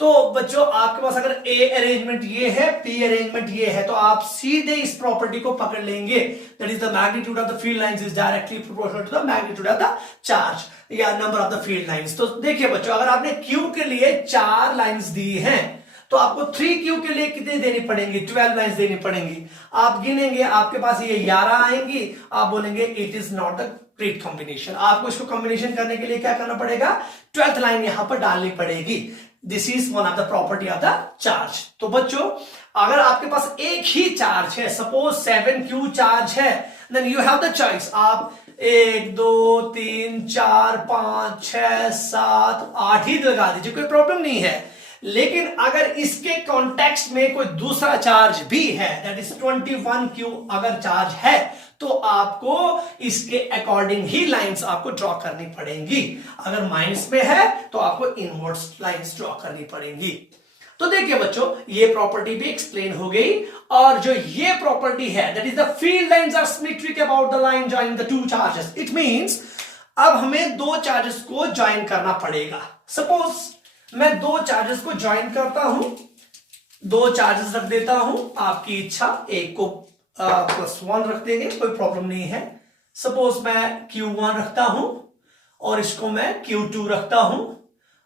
तो बच्चों आपके पास अगर ए अरेंजमेंट ये है, बी अरेंजमेंट ये है, तो आप सीधे इस प्रॉपर्टी को पकड़ लेंगे, that is the magnitude of the field lines is directly proportional to the magnitude of the charge या number of the field lines. तो देखिए बच्चों, अगर आपने क्यू के लिए 4 लाइंस दी हैं तो आपको 3Q के लिए कितनी देनी पड़ेंगी? 12 लाइंस देनी पड़ेंगी। आप गिनेंगे, आपके पास ये 11 आएंगी, आप बोलेंगे it is not the great combination. आपको इसको कॉम्बिनेशन करने के लिए क्या करना पड़ेगा? 12th लाइन यहां पर डालनी पड़ेगी। This is one of the property of the charge. तो बच्चों, अगर आपके पास एक ही चार्ज है, सपोज 7Q चार्ज है, then you have the choice. आप 1 2 3 4 5 6 7 8 ही लगा दीजिए, कोई प्रॉब्लम नहीं है। लेकिन अगर इसके कॉन्टेक्स्ट में कोई दूसरा चार्ज भी है, दैट इज 21Q अगर चार्ज है, तो आपको इसके अकॉर्डिंग ही लाइंस आपको ड्रॉ करनी पड़ेंगी। अगर माइनस में है तो आपको इनवर्स लाइंस ड्रॉ करनी पड़ेंगी। तो देखिए बच्चों, ये प्रॉपर्टी भी एक्सप्लेन हो गई, और जो ये प्रॉपर्टी है that is the field lines are symmetric about the line joining the two charges. It means अब हमें 2 चार्जेस को ज्वाइन करना पड़ेगा। सपोज मैं 2 चार्जेस को ज्वाइन करता हूं, 2 चार्जेस रख देता हूं, आपकी इच्छा, एक को +1 रख देंगे, कोई प्रॉब्लम नहीं है। सपोज मैं Q1 रखता हूं और इसको मैं Q2 रखता हूं,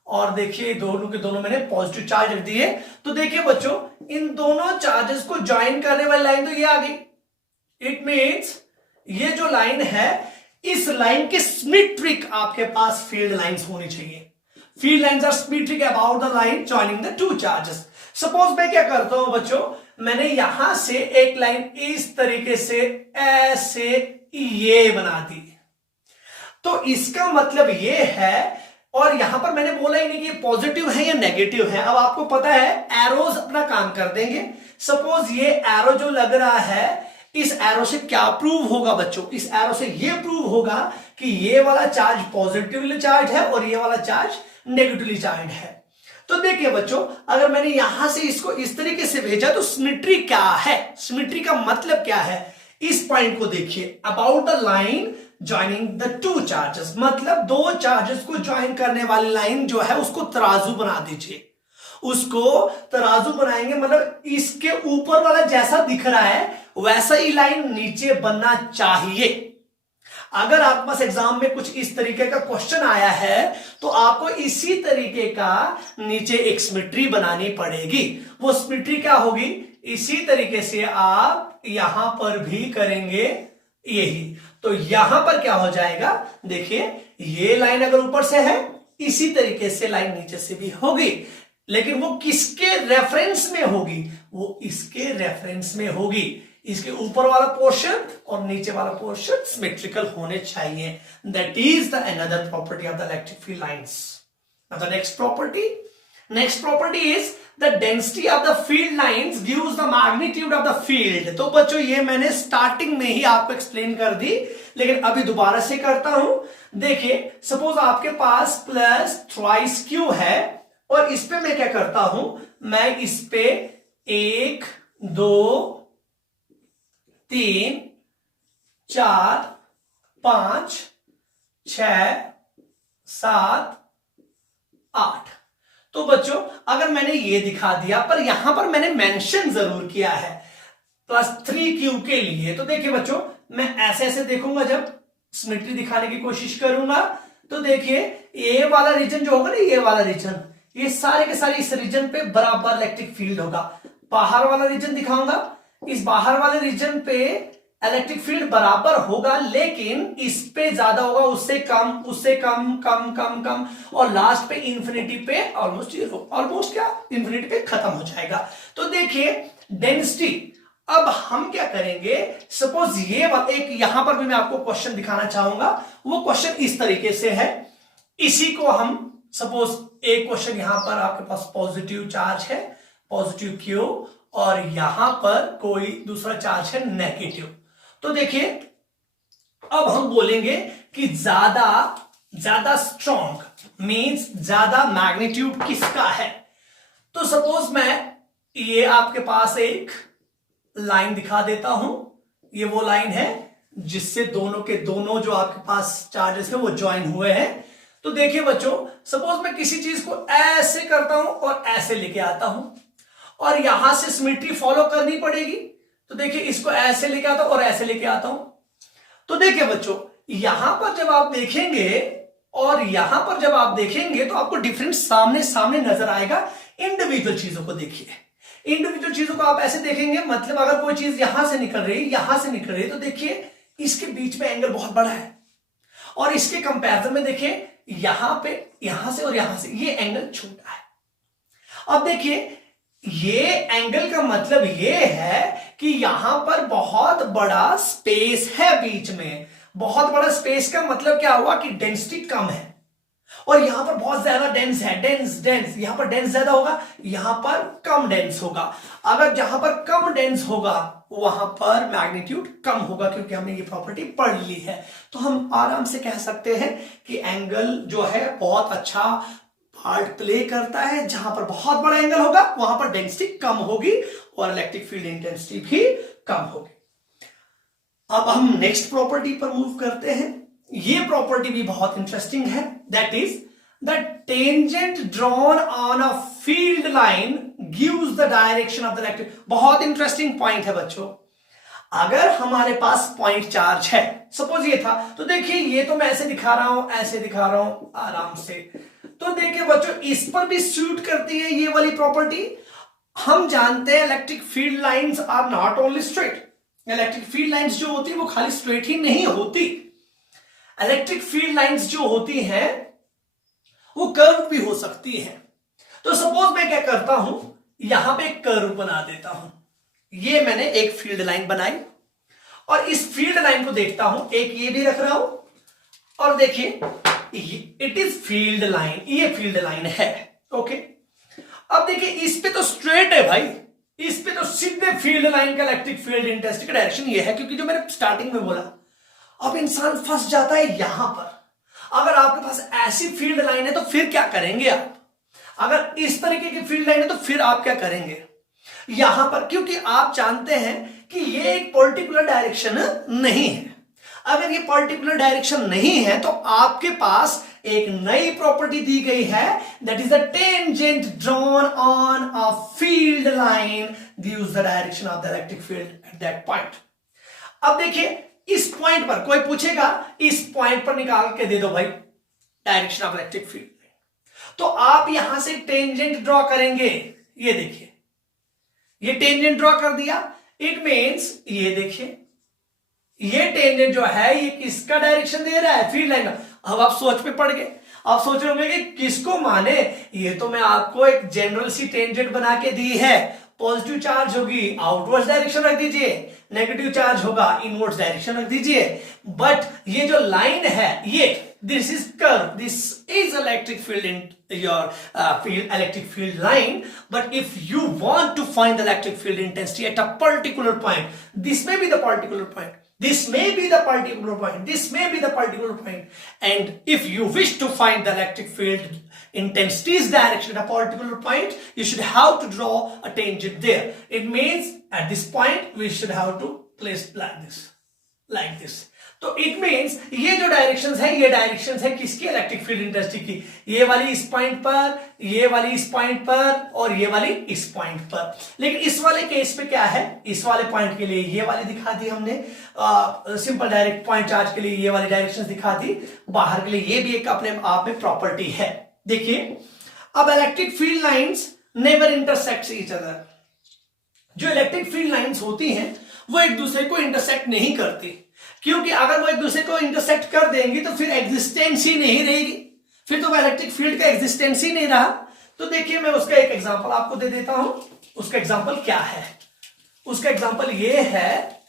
और देखिए दोनों के दोनों मैंने पॉजिटिव चार्ज रख दिए। तो देखिए बच्चों, इन दोनों चार्जेस को ज्वाइन करने वाली लाइन तो ये आ गई, इट मीन्स ये जो लाइन है, इस लाइन के सिमेट्रिक आपके पास फील्ड लाइंस होनी चाहिए। Field lines are symmetric about the line joining the two charges. Suppose मैं क्या करता हूं बच्चों, मैंने यहां से एक लाइन इस तरीके से ऐसे ये बना दी, तो इसका मतलब ये है, और यहां पर मैंने बोला ही नहीं कि ये पॉजिटिव है या नेगेटिव है। अब आपको पता है एरोज अपना काम कर देंगे। सपोज ये एरो जो लग रहा है, इस एरो से क्या प्रूव होगा बच्चों, इस एरो से ये प्रूव होगा कि ये वाला चार्ज पॉजिटिवली चार्ज है और ये वाला चार्ज नेगेटिवली चार्ज है। तो देखिए बच्चों, अगर मैंने यहां से इसको इस तरीके से भेजा तो सिमेट्री क्या है, सिमेट्री का मतलब क्या है, इस पॉइंट को देखिए, about the line joining the two charges, मतलब दो चार्जेस को ज्वाइन करने वाली लाइन जो है उसको तराजू बना दीजिए। उसको तराजू बनाएंगे, मतलब इसके ऊपर वाला जैसा दिख रहा है वैसा ही लाइन नीचे बनना चाहिए। अगर आपके पास एग्जाम में कुछ इस तरीके का क्वेश्चन आया है तो आपको इसी तरीके का नीचे एक सिमेट्री बनानी पड़ेगी। वो सिमेट्री क्या होगी, इसी तरीके से आप यहां पर भी करेंगे यही। तो यहां पर क्या हो जाएगा, देखिए ये लाइन अगर ऊपर से है, इसी तरीके से लाइन नीचे से भी होगी, लेकिन वो किसके रेफरेंस में होगी, वो इसके रेफरेंस में होगी। इसके ऊपर वाला पोर्शन और नीचे वाला पोर्शन सिमेट्रिकल होने चाहिए। That is the another property of the electric field lines. Now the next property is the density of the field lines gives the magnitude of the field. तो बच्चों ये मैंने स्टार्टिंग में ही आपको एक्सप्लेन कर दी, लेकिन अभी दोबारा से करता हूं। देखिए सपोज आपके पास प्लस थ्राइस क्यू है और इस पे मैं क्या करता हूं, मैं इस पे 1 2 3 4 5 6 7 8। तो बच्चों अगर मैंने ये दिखा दिया, पर यहां पर मैंने मेंशन जरूर किया है +3q के लिए, तो देखिए बच्चों मैं ऐसे ऐसे देखूंगा, जब सिमेट्री दिखाने की कोशिश करूंगा तो देखिए ये वाला रीजन जो होगा ना, ये वाला रीजन, ये सारे के सारे इस रीजन पे बराबर इलेक्ट्रिक फील्ड होगा। बाहर वाला रीजन दिखाऊंगा, इस बाहर वाले रीजन पे इलेक्ट्रिक फील्ड बराबर होगा, लेकिन इस पे ज्यादा होगा, उससे कम, उससे कम, कम कम कम, और लास्ट पे इंफिनिटी पे ऑलमोस्ट जीरो, ऑलमोस्ट क्या इंफिनिटी पे खत्म हो जाएगा। तो देखिए डेंसिटी, अब हम क्या करेंगे, सपोज ये एक यहां पर भी मैं आपको क्वेश्चन दिखाना चाहूंगा। वो क्वेश्चन इस तरीके से है, इसी को हम सपोज एक क्वेश्चन यहां पर आपके पास पॉजिटिव चार्ज है, पॉजिटिव क्यू, और यहां पर कोई दूसरा चार्ज है नेगेटिव। तो देखिए अब हम बोलेंगे कि ज्यादा स्ट्रॉन्ग मींस ज्यादा मैग्नीट्यूड किसका है। तो सपोज मैं ये आपके पास एक लाइन दिखा देता हूं, ये वो लाइन है जिससे दोनों के दोनों जो आपके पास चार्जेस है वो ज्वाइन हुए हैं। तो देखिए बच्चों सपोज मैं किसी चीज को ऐसे करता हूं और ऐसे लेके आता हूं, और यहां से सिमेट्री फॉलो करनी पड़ेगी। तो देखिए इसको ऐसे लेके आता हूं और ऐसे लेके आता हूं। तो देखिए बच्चों यहां पर जब आप देखेंगे और यहां पर जब आप देखेंगे तो आपको डिफरेंस सामने सामने नजर आएगा। इंडिविजुअल चीजों को देखिए, इंडिविजुअल चीजों को आप ऐसे देखेंगे, मतलब अगर कोई चीज यहां से निकल रही है, यहां से निकल रही है, तो देखिए इसके बीच में एंगल बहुत बड़ा है, और इसके कंपैरिजन में देखिए यहां पे, यहां से और यहां से ये एंगल छोटा है। अब देखिए ये एंगल का मतलब ये है कि यहां पर बहुत बड़ा स्पेस है बीच में। बहुत बड़ा स्पेस का मतलब क्या हुआ कि डेंसिटी कम है, और यहां पर बहुत ज्यादा डेंस है, डेंस यहां पर डेंस ज्यादा होगा, यहां पर कम डेंस होगा। अगर जहां पर कम डेंस होगा वहां पर मैग्नीट्यूड कम होगा, क्योंकि हमने ये प्रॉपर्टी पढ़ ली है। तो हम आराम से कह सकते हैं कि एंगल जो है बहुत अच्छा पार्ट प्ले करता है। जहां पर बहुत बड़ा एंगल होगा वहां पर डेंसिटी कम होगी और इलेक्ट्रिक फील्ड इंटेंसिटी भी कम होगी। अब हम नेक्स्ट प्रॉपर्टी पर मूव करते हैं। ये प्रॉपर्टी भी बहुत इंटरेस्टिंग है, that is the tangent drawn on a field line gives the direction of the electric. बहुत इंटरेस्टिंग पॉइंट है बच्चों। अगर हमारे पास पॉइंट चार्ज है, सपोज ये था, तो देखिए ये तो मैं ऐसे दिखा रहा हूं, ऐसे दिखा रहा हूं आराम से, तो देखिए बच्चों इस पर भी सूट करती है ये वाली प्रॉपर्टी। हम जानते हैं electric field lines are not only straight, electric field lines जो होती है वो खाली स्ट्रेट ही नहीं होती, इलेक्ट्रिक फील्ड लाइंस जो होती हैं वो कर्व भी हो सकती हैं। तो सपोज मैं क्या करता हूं, यहां पे एक कर्व बना देता हूं, ये मैंने एक फील्ड लाइन बनाई और इस फील्ड लाइन को देखता हूं, एक ये भी रख रहा हूं और देखिए इट इज फील्ड लाइन, ये फील्ड लाइन है। ओके, अब देखिए इस पे तो स्ट्रेट है भाई, इस पे तो सीधे फील्ड लाइन का इलेक्ट्रिक फील्ड इंटेंसिटी का डायरेक्शन ये है, क्योंकि जो मैंने स्टार्टिंग में बोला। अब इंसान फंस जाता है यहां पर, अगर आपके पास ऐसी फील्ड लाइन है तो फिर क्या करेंगे आप, अगर इस तरीके की फील्ड लाइन है तो फिर आप क्या करेंगे यहां पर, क्योंकि आप जानते हैं कि ये एक पर्टिकुलर डायरेक्शन नहीं है। अगर ये पर्टिकुलर डायरेक्शन नहीं है तो आपके पास एक नई प्रॉपर्टी दी गई है, that is the tangent drawn on a field line gives the direction of the electric field at that point. अब देखिए इस पॉइंट पर कोई पूछेगा, इस पॉइंट पर निकाल के दे दो भाई डायरेक्शन ऑफ इलेक्ट्रिक फील्ड, तो आप यहां से टेंजेंट ड्रॉ करेंगे। ये देखिए ये टेंजेंट ड्रॉ कर दिया, इट मींस ये देखिए ये टेंजेंट जो है ये किसका डायरेक्शन दे रहा है, फील्ड लाइन का। अब आप सोच में पड़ गए, आप सोच रहे होंगे कि किसको माने, ये तो मैं आपको एक जनरल सी टेंजेंट बना के दी है, पॉजिटिव चार्ज होगी आउटवर्ड डायरेक्शन रख दीजिए, नेगेटिव चार्ज होगा इनवर्ड डायरेक्शन रख दीजिए। बट ये जो लाइन है ये this is curve, this is electric field in your field electric field line. But if you want to find the electric field intensity at a particular point, this may be the particular point, this may be the particular point, this may be the particular point, and if you wish to find the electric field intensity's direction at a particular point, you should have to draw a tangent there. It means at this point we should have to place like this. तो it means ये जो directions है ये directions है किसकी, electric field intensity की, ये वाली इस पॉइंट पर, ये वाली इस पॉइंट पर और ये वाली इस पॉइंट पर। लेकिन इस वाले केस पे क्या है, इस वाले पॉइंट के लिए ये वाली दिखा दी हमने, सिंपल डायरेक्ट पॉइंट चार्ज के लिए ये वाली डायरेक्शंस दिखा दी, बाहर के लिए ये भी एक अपने आप में प्रॉपर्टी है। देखिए अब electric field lines never intersect each other, जो इलेक्ट्रिक फील्ड लाइंस होती हैं वो एक दूसरे को इंटरसेक्ट नहीं करती, क्योंकि अगर वो एक दूसरे को इंटरसेक्ट कर देंगी तो फिर एग्जिस्टेंस ही नहीं रहेगी, फिर तो इलेक्ट्रिक फील्ड का एग्जिस्टेंस ही नहीं रहा। तो देखिए मैं उसका एक एग्जांपल आपको दे देता हूं, उसका एग्जांपल क्या है, उसका एग्जांपल ये है,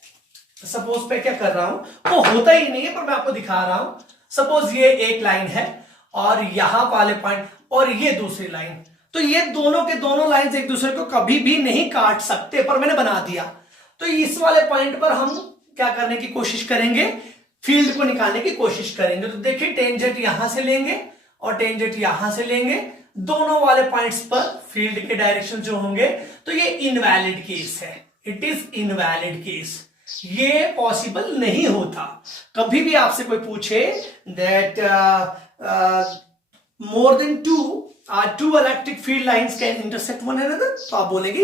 सपोज पे क्या कर रहा हूं वो होता ही नहीं है पर मैं आपको दिखा रहा हूं। सपोज ये एक लाइन है और यहां वाले पॉइंट और ये दूसरी लाइन, तो ये दोनों के दोनों लाइंस एक दूसरे को कभी भी नहीं काट सकते, पर मैंने बना दिया। तो इस वाले पॉइंट पर हम क्या करने की कोशिश करेंगे, फील्ड को निकालने की कोशिश करेंगे। तो देखिए टेंजेंट यहां से लेंगे और टेंजेंट यहां से लेंगे, दोनों वाले पॉइंट्स पर फील्ड के डायरेक्शन जो होंगे, तो ये इनवैलिड केस है, इट इज इनवैलिड केस, ये पॉसिबल नहीं होता। कभी भी आपसे कोई पूछे that more than two electric field lines can intersect one another, तो आप बोलेंगे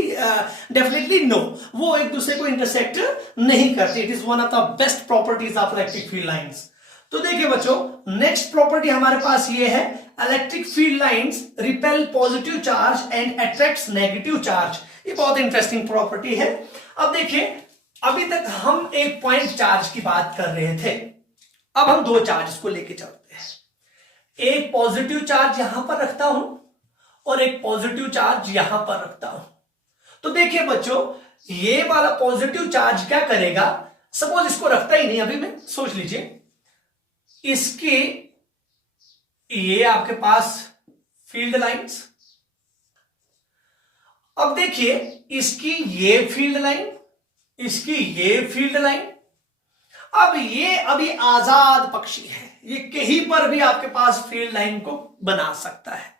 डेफिनेटली नो, वो एक दूसरे को इंटरसेक्ट नहीं करते। It is one of the best properties of electric field lines. तो देखिए बच्चों नेक्स्ट प्रॉपर्टी हमारे पास ये है, electric field lines repel positive charge and attracts negative charge. ये बहुत इंटरेस्टिंग प्रॉपर्टी है। अब देखिए अभी तक हम एक पॉइंट चार्ज की बात कर रहे थे, अब हम दो चार्ज को लेके चलते हैं, एक पॉजिटिव चार्ज यहां पर रखता हूं और एक पॉजिटिव चार्ज यहां पर रखता हूं। तो देखिए बच्चों ये वाला पॉजिटिव चार्ज क्या करेगा, सपोज इसको रखता ही नहीं, अभी मैं सोच लीजिए इसकी ये आपके पास फील्ड लाइंस, अब देखिए इसकी ये फील्ड लाइन, इसकी ये फील्ड लाइन, अब ये अभी आजाद पक्षी है, ये कहीं पर भी आपके पास फील्ड लाइन को बना सकता है।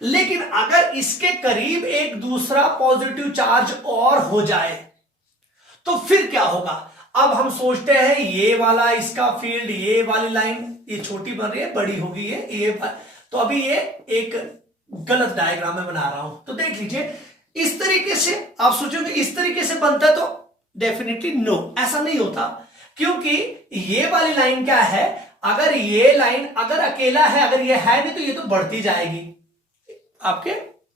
लेकिन अगर इसके करीब एक दूसरा पॉजिटिव चार्ज और हो जाए तो फिर क्या होगा। अब हम सोचते हैं ये वाला इसका फील्ड, ये वाली लाइन ये छोटी बन रही है, बड़ी होगी ये तो अभी ये एक गलत डायग्राम में बना रहा हूं। तो देख लीजिए इस तरीके से आप सोचोगे इस तरीके से बनता है, तो डेफिनेटली नो, ऐसा नहीं होता, क्योंकि ये वाली लाइन क्या है, अगर ये लाइन अगर अकेला है, अगर ये है नहीं तो ये तो बढ़ती जाएगी आपके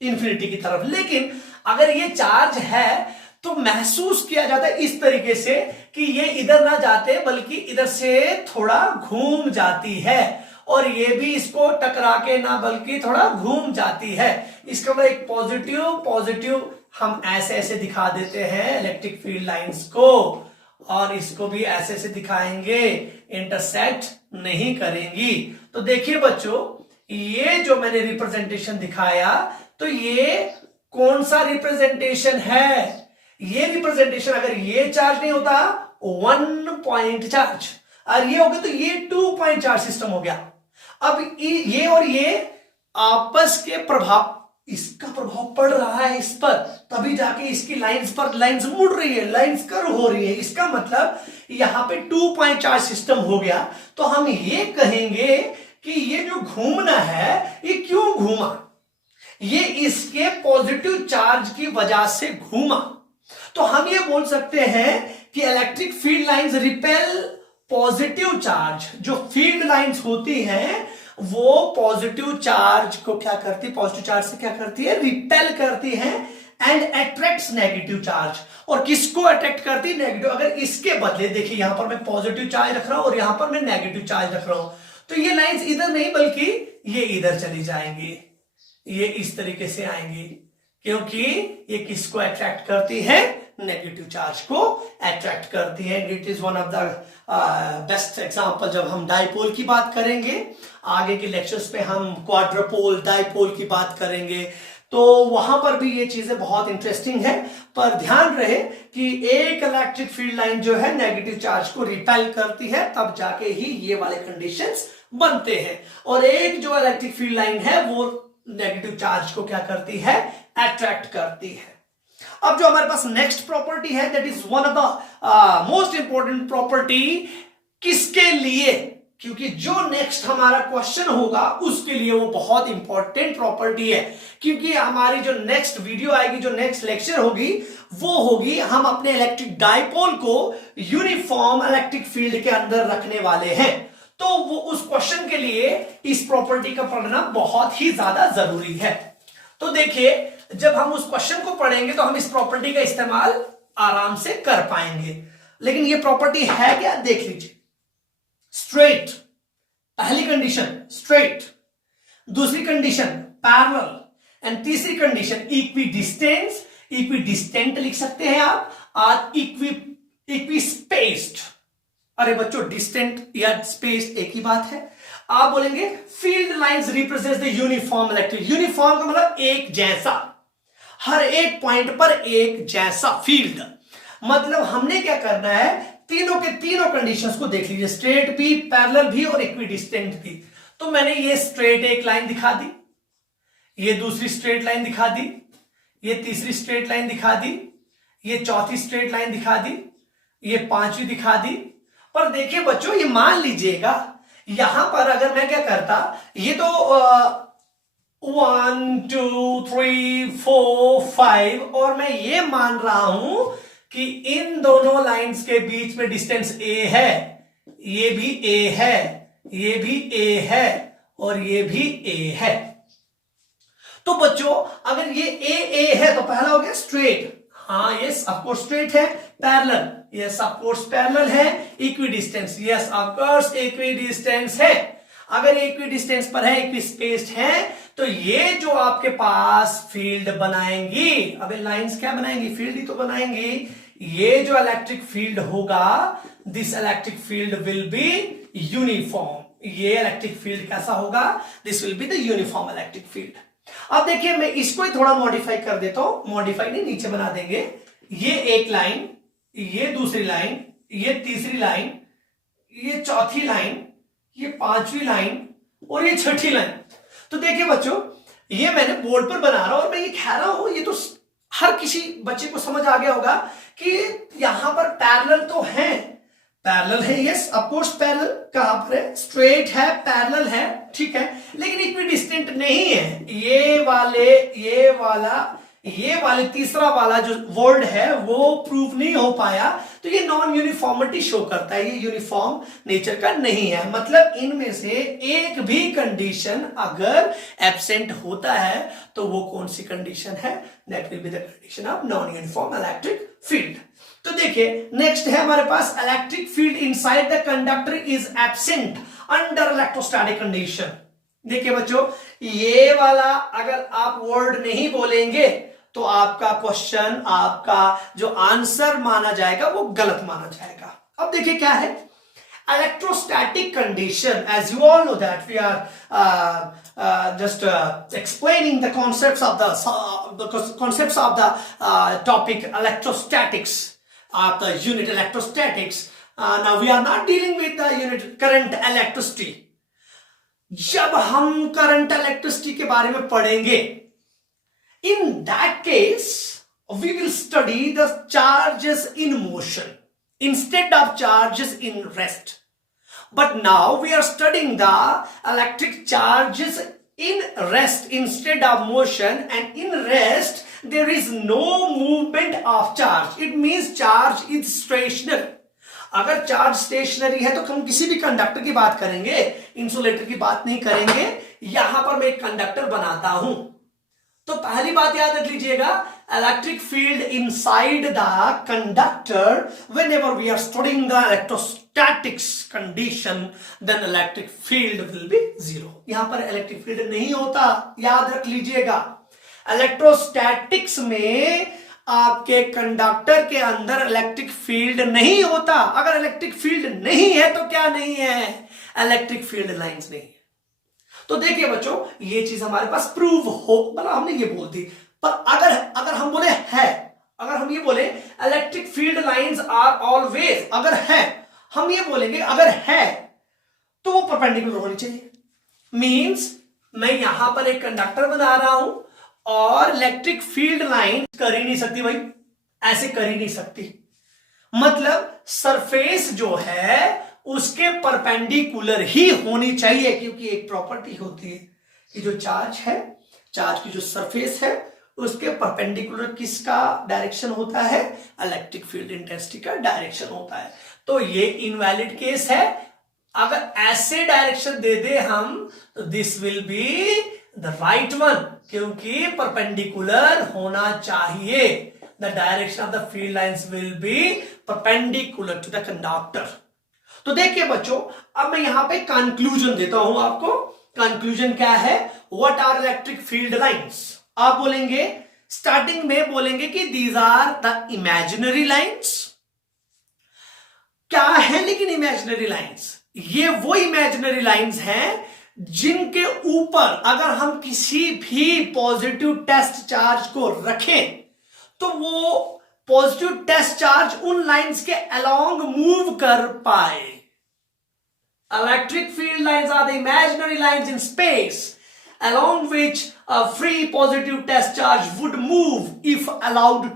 इंफिनिटी की तरफ। लेकिन अगर ये चार्ज है तो महसूस किया जाता है इस तरीके से कि ये इधर ना जाते बल्कि इधर से थोड़ा घूम जाती है, और ये भी इसको टकरा के ना बल्कि थोड़ा घूम जाती है। इसका मतलब एक पॉजिटिव पॉजिटिव हम ऐसे ऐसे दिखा देते हैं इलेक्ट्रिक फील्ड लाइंस को, और इसको भी ऐसे ऐसे दिखाएंगे, इंटरसेक्ट नहीं करेंगी। तो देखिए बच्चों, ये जो मैंने रिप्रेजेंटेशन दिखाया, तो ये कौन सा रिप्रेजेंटेशन है? ये रिप्रेजेंटेशन, अगर ये चार्ज नहीं होता 1 पॉइंट चार्ज, और ये हो गया तो ये 2 पॉइंट चार्ज सिस्टम हो गया। अब ये और ये आपस के प्रभाव, इसका प्रभाव पड़ रहा है इस पर, तभी जाके इसकी लाइंस पर लाइंस मुड़ रही है, लाइंस कर्व हो रही है। इसका मतलब यहां पे 2 पॉइंट चार्ज सिस्टम हो गया। तो हम ये कहेंगे कि ये जो घूमना है, ये क्यों घूमा? ये इसके पॉजिटिव चार्ज की वजह से घूमा। तो हम ये बोल सकते हैं कि electric field lines repel positive charge. जो फील्ड लाइंस होती हैं वो पॉजिटिव चार्ज को क्या करती, पॉजिटिव चार्ज से क्या करती है, रिपेल करती है, एंड अट्रैक्ट्स नेगेटिव चार्ज। और किसको अट्रैक्ट करती है? नेगेटिव। अगर इसके बदले देखिए, यहां पर मैं पॉजिटिव चार्ज रख रहा हूं और यहां पर मैं नेगेटिव चार्ज रख रहा हूं, तो ये लाइंस इधर नहीं बल्कि ये इधर चली जाएंगी, ये इस तरीके से आएंगी, क्योंकि ये किसको अट्रैक्ट करती है? नेगेटिव चार्ज को अट्रैक्ट करती है। It is one of the best example. जब हम डाइपोल की बात करेंगे, आगे के लेक्चर्स पे हम क्वाड्रपोल, डाइपोल की बात करेंगे, तो वहां पर भी ये चीजें बहुत इंटरेस्टिंग है। पर ध्यान रहे कि एक इलेक्ट्रिक फील्ड लाइन जो है नेगेटिव चार्ज को रिपेल करती है, तब जाके ही ये वाले कंडीशंस बनते हैं, और एक जो इलेक्ट्रिक फील्ड लाइन है वो नेगेटिव चार्ज को क्या करती है? अट्रैक्ट करती है। अब जो हमारे पास नेक्स्ट प्रॉपर्टी है, that is one of the most important property. किसके लिए? क्योंकि जो नेक्स्ट हमारा क्वेश्चन होगा उसके लिए वो बहुत इंपॉर्टेंट प्रॉपर्टी है, क्योंकि हमारी जो नेक्स्ट वीडियो आएगी, जो नेक्स्ट लेक्चर होगी, वो होगी हम अपने इलेक्ट्रिक डाइपोल को यूनिफॉर्म इलेक्ट्रिक फील्ड के अंदर रखने वाले हैं। तो वो उस क्वेश्चन के लिए इस प्रॉपर्टी का पढ़ना बहुत ही ज्यादा जरूरी है। तो देखिए, जब हम उस क्वेश्चन को पढ़ेंगे तो हम इस प्रॉपर्टी का इस्तेमाल आराम से कर पाएंगे। लेकिन ये प्रॉपर्टी है क्या? देख लीजिए। स्ट्रेट, पहली कंडीशन स्ट्रेट, दूसरी कंडीशन पैरेलल, एंड तीसरी कंडीशन इक्विडिस्टेंस। इक्विडिस्टेंट लिख सकते हैं आप, और इक्विस्पेस्ड। अरे बच्चों, डिस्टेंट या स्पेस एक ही बात है। आप बोलेंगे field lines represent the uniform electric. Uniform का मतलब एक जैसा, हर एक पॉइंट पर एक जैसा फील्ड। मतलब हमने क्या करना है, तीनों के तीनों कंडीशंस को देख लीजिए, स्ट्रेट भी, पैरेलल भी और इक्विडिस्टेंट भी। तो मैंने ये स्ट्रेट एक लाइन दिखा दी, ये दूसरी स्ट्रेट लाइन दिखा दी, ये तीसरी स्ट्रेट लाइन दिखा दी, ये चौथी स्ट्रेट लाइन दिखा दी, ये पांचवी दिखा दी। पर देखिए बच्चों, ये मान लीजिएगा यहां पर अगर मैं क्या करता, ये तो 1 2 3 4 5, और मैं ये मान रहा हूं कि इन दोनों लाइंस के बीच में डिस्टेंस a है, ये भी a है, ये भी a है, और ये भी a है। तो बच्चों, अगर ये a है तो पहला हो गया स्ट्रेट। हाँ, यस ऑफ कोर्स स्ट्रेट है। Parallel, yes of course parallel है। Equidistance, yes of course equidistance है। अगर इक्विडिस्टेंस पर है, इक्विस्पेस्ड है, तो ये जो आपके पास फील्ड बनाएंगी, अबे लाइंस क्या बनाएंगी, फील्ड ही तो बनाएंगी। ये जो इलेक्ट्रिक फील्ड होगा, this electric field will be uniform. ये इलेक्ट्रिक फील्ड कैसा होगा? This will be the uniform electric field. अब देखिए, मैं इसको ही थोड़ा मॉडिफाई कर देता हूं, मॉडिफाई नहीं, नीचे बना देंगे। ये एक लाइन, ये दूसरी लाइन, ये तीसरी लाइन, ये चौथी लाइन, ये पांचवी लाइन, और ये छठी लाइन। तो देखिए बच्चों, ये मैंने बोर्ड पर बना रहा हूं और मैं ये कह रहा हूं, ये तो हर किसी बच्चे को समझ आ गया होगा कि यहां पर पैरेलल तो है, पैरेलल है, यस ऑफ कोर्स पैरेलल। कहां पर है? स्ट्रेट है, पैरेलल है, ठीक है, लेकिन इक्विडिस्टेंट नहीं है। ये वाला ये वाले तीसरा वाला जो वर्ड है वो प्रूव नहीं हो पाया, तो ये नॉन यूनिफॉर्मिटी शो करता है, ये यूनिफॉर्म नेचर का नहीं है। मतलब इनमें से एक भी कंडीशन अगर एब्सेंट होता है तो वो कौन सी कंडीशन है, that will be the condition of non uniform electric field. तो देखिए नेक्स्ट है हमारे पास, electric field inside the conductor is absent under electrostatic condition. देखिए बच्चों, ये वाला अगर आप वर्ड नहीं बोलेंगे तो आपका क्वेश्चन, आपका जो आंसर माना जाएगा वो गलत माना जाएगा। अब देखिए क्या है electrostatic condition. As you all know that we are just explaining the concepts of the topic electrostatics of the unit electrostatics. Now we are not dealing with the unit current electricity. जब हम current electricity के बारे में पढ़ेंगे, in that case we will study the charges in motion instead of charges in rest. But now we are studying the electric charges in rest instead of motion, and in rest there is no movement of charge. It means charge is stationary. अगर charge stationery है तो हम किसी भी conductor की बात करेंगे, insulator की बात नहीं करेंगे। यहां पर मैं एक कंडक्टर बनाता हूं, तो पहली बात याद रख लीजिएगा, electric field inside the conductor whenever we are studying the electrostatics condition, then electric field will be zero. यहां पर इलेक्ट्रिक फील्ड नहीं होता, याद रख लीजिएगा। इलेक्ट्रोस्टैटिक्स में आपके कंडक्टर के अंदर इलेक्ट्रिक फील्ड नहीं होता। अगर इलेक्ट्रिक फील्ड नहीं है तो क्या नहीं है, इलेक्ट्रिक फील्ड लाइंस नहीं है। तो देखिए बच्चों, ये चीज हमारे पास प्रूव हो, मतलब हमने ये बोल दी। पर अगर हम बोले है, अगर हम ये बोले electric field lines are always, अगर है, हम ये बोलेंगे अगर है तो वो परपेंडिकुलर होनी चाहिए। मींस मैं यहां पर एक कंडक्टर बना रहा हूं और इलेक्ट्रिक फील्ड लाइन कर ही नहीं सकती भाई, ऐसे कर ही नहीं सकती। मतलब सरफेस जो है उसके परपेंडिकुलर ही होनी चाहिए, क्योंकि एक प्रॉपर्टी होती है कि जो चार्ज है, चार्ज की जो सरफेस है उसके परपेंडिकुलर किसका डायरेक्शन होता है, इलेक्ट्रिक फील्ड इंटेंसिटी का डायरेक्शन होता है। तो ये इनवैलिड केस है। अगर ऐसे डायरेक्शन दे दे हम तो this will be the right one, क्योंकि परपेंडिकुलर होना चाहिए। The direction of the field lines will be perpendicular to the conductor. तो देखिए बच्चों, अब मैं यहां पे कंक्लूजन देता हूं आपको। कंक्लूजन क्या है, what are electric field lines. आप बोलेंगे, स्टार्टिंग में बोलेंगे कि these are the imaginary lines. क्या है लेकिन इमेजिनरी लाइंस? ये वो इमेजिनरी लाइंस हैं जिनके ऊपर अगर हम किसी भी पॉजिटिव टेस्ट चार्ज को रखें तो वो पॉजिटिव टेस्ट चार्ज उन लाइंस के अलोंग मूव कर पाए। Electric field lines are the imaginary lines in space along which a free positive test charge would move if allowed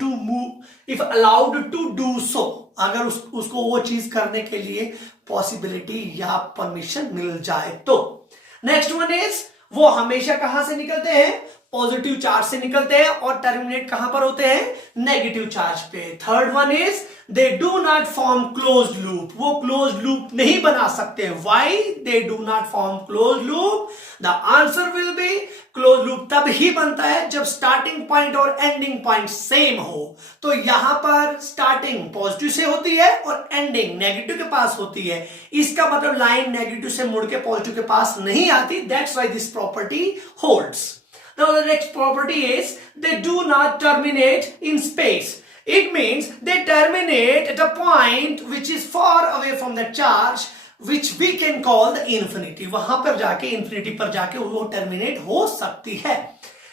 to do so. अगर उसको वो चीज करने के लिए पॉसिबिलिटी या परमिशन मिल जाए तो। नेक्स्ट वन इज, वो हमेशा कहां से निकलते हैं, पॉजिटिव चार्ज से निकलते हैं और टर्मिनेट कहां पर होते हैं, नेगेटिव चार्ज पे। Third one is, they do not form closed loop. वो क्लोज्ड लूप नहीं बना सकते। Why they do not form closed loop? The answer will be, closed loop तब ही बनता है जब स्टार्टिंग पॉइंट और एंडिंग पॉइंट सेम हो। तो यहां पर स्टार्टिंग पॉजिटिव से होती है और एंडिंग नेगेटिव के पास होती है। इसका मतलब लाइन नेगेटिव से मुड़ के पॉजिटिव के पास नहीं आती। That's why this property holds. Now the next property is, they do not terminate in space. It means they terminate at a point which is far away from the charge, which we can call the infinity. वहां पर जाके infinity पर जाके वो terminate हो सकती है।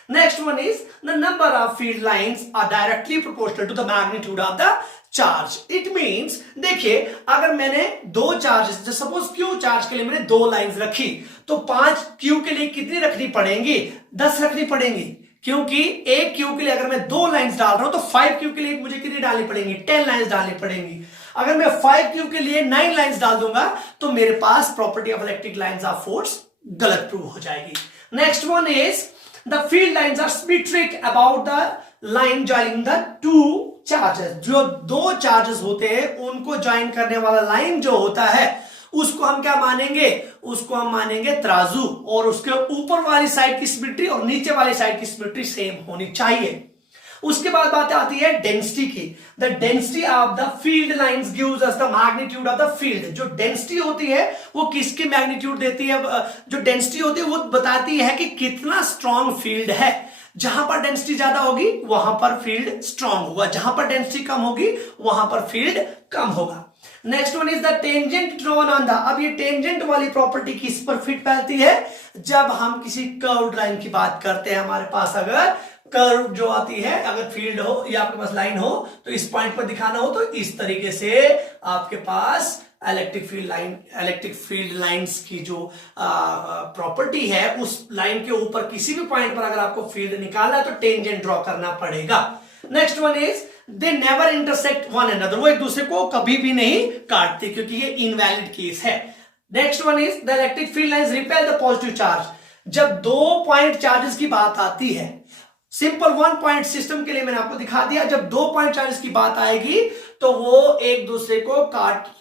Next one is, the number of field lines are directly proportional to the magnitude of the charge. It means, देखिए अगर मैंने दो चार्ज, सपोज क्यू चार्ज के लिए मैंने दो लाइंस रखी, तो 5 क्यू के लिए कितनी रखनी पड़ेंगी, 10 रखनी पड़ेंगी। क्योंकि एक क्यू के लिए अगर मैं 2 लाइंस डाल रहा हूं तो 5 क्यू के लिए मुझे कितनी डालनी पड़ेंगी, 10 लाइंस डालनी पड़ेंगी। अगर मैं 5 क्यू के लिए 9 लाइंस डाल दूंगा तो मेरे पास property of electric lines of force गलत प्रूव हो जाएगी। Next one is, the field lines are symmetric about the line joining the two charges, जो दो चार्जेस होते हैं उनको ज्वाइन करने वाला लाइन जो होता है उसको हम क्या मानेंगे, उसको हम मानेंगे तराजू, और उसके ऊपर वाली साइड की सिमेट्री और नीचे वाली साइड की सिमेट्री सेम होनी चाहिए। उसके बाद बात आती है डेंसिटी की। The density of the field lines gives us the magnitude of the field. जो डेंसिटी होती है वो किसके मैग्नीट्यूड देती है, जो डेंसिटी होती है वो बताती है कि कितना स्ट्रॉन्ग फील्ड है। जहां पर डेंसिटी ज्यादा होगी वहां पर फील्ड स्ट्रॉन्ग होगा, जहां पर डेंसिटी कम होगी वहां पर फील्ड कम होगा। Next one is the tangent drawn on the. अब ये टेंजेंट वाली प्रॉपर्टी किस पर फिट बैठती है, जब हम किसी कर्व्ड लाइन की बात करते हैं। हमारे पास अगर कर्व जो आती है, अगर फील्ड हो या आपके पास लाइन हो तो इस पॉइंट पर दिखाना हो तो इस तरीके से आपके पास इलेक्ट्रिक फील्ड लाइंस की जो प्रॉपर्टी है, उस लाइन के ऊपर किसी भी पॉइंट पर अगर आपको फील्ड निकालना है तो टेंजेंट ड्रॉ करना पड़ेगा। Next one is they never intersect one another. वो एक दूसरे को कभी भी नहीं काटते क्योंकि ये इनवैलिड केस है। Next one is the electric field lines repel the positive charge. जब दो पॉइंट चार्जेस की बात आती है, सिंपल वन पॉइंट सिस्टम के लिए मैंने आपको दिखा दिया, जब दो पॉइंट चार्जेस की बात आएगी तो वो एक दूसरे को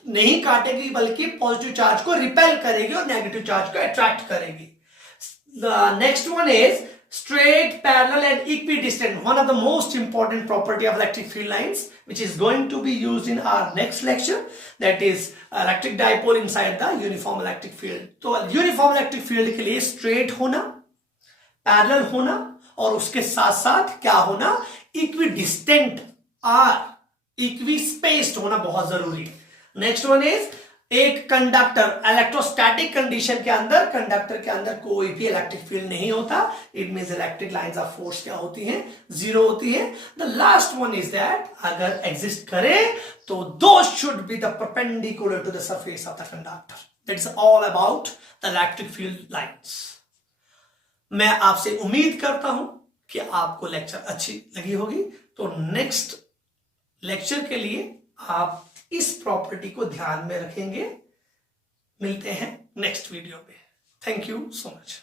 नहीं काटेगी बल्कि पॉजिटिव चार्ज को रिपेल करेगी और नेगेटिव चार्ज को अट्रैक्ट करेगी। Next one is straight, parallel and equidistant. One of the most important property of electric field lines, which is going to be used in our next lecture, that is electric dipole inside the uniform electric field. तो uniform electric field के लिए straight होना, parallel होना और उसके साथ साथ क्या होना, equidistant और equispaced होना बहुत जरूरी है। नेक्स्ट वन इज एक कंडक्टर इलेक्ट्रोस्टैटिक कंडीशन के अंदर, कंडक्टर के अंदर कोई भी इलेक्ट्रिक फील्ड नहीं होता। It means electric lines of force क्या होती हैं, जीरो होती है। The last one is that अगर एग्जिस्ट करे तो those should be the perpendicular to the surface of the conductor. That's all about the electric field lines. मैं आपसे उम्मीद करता हूं कि आपको लेक्चर अच्छी लगी होगी। तो नेक्स्ट लेक्चर के लिए आप इस प्रॉपर्टी को ध्यान में रखेंगे। मिलते हैं नेक्स्ट वीडियो में। Thank you so much.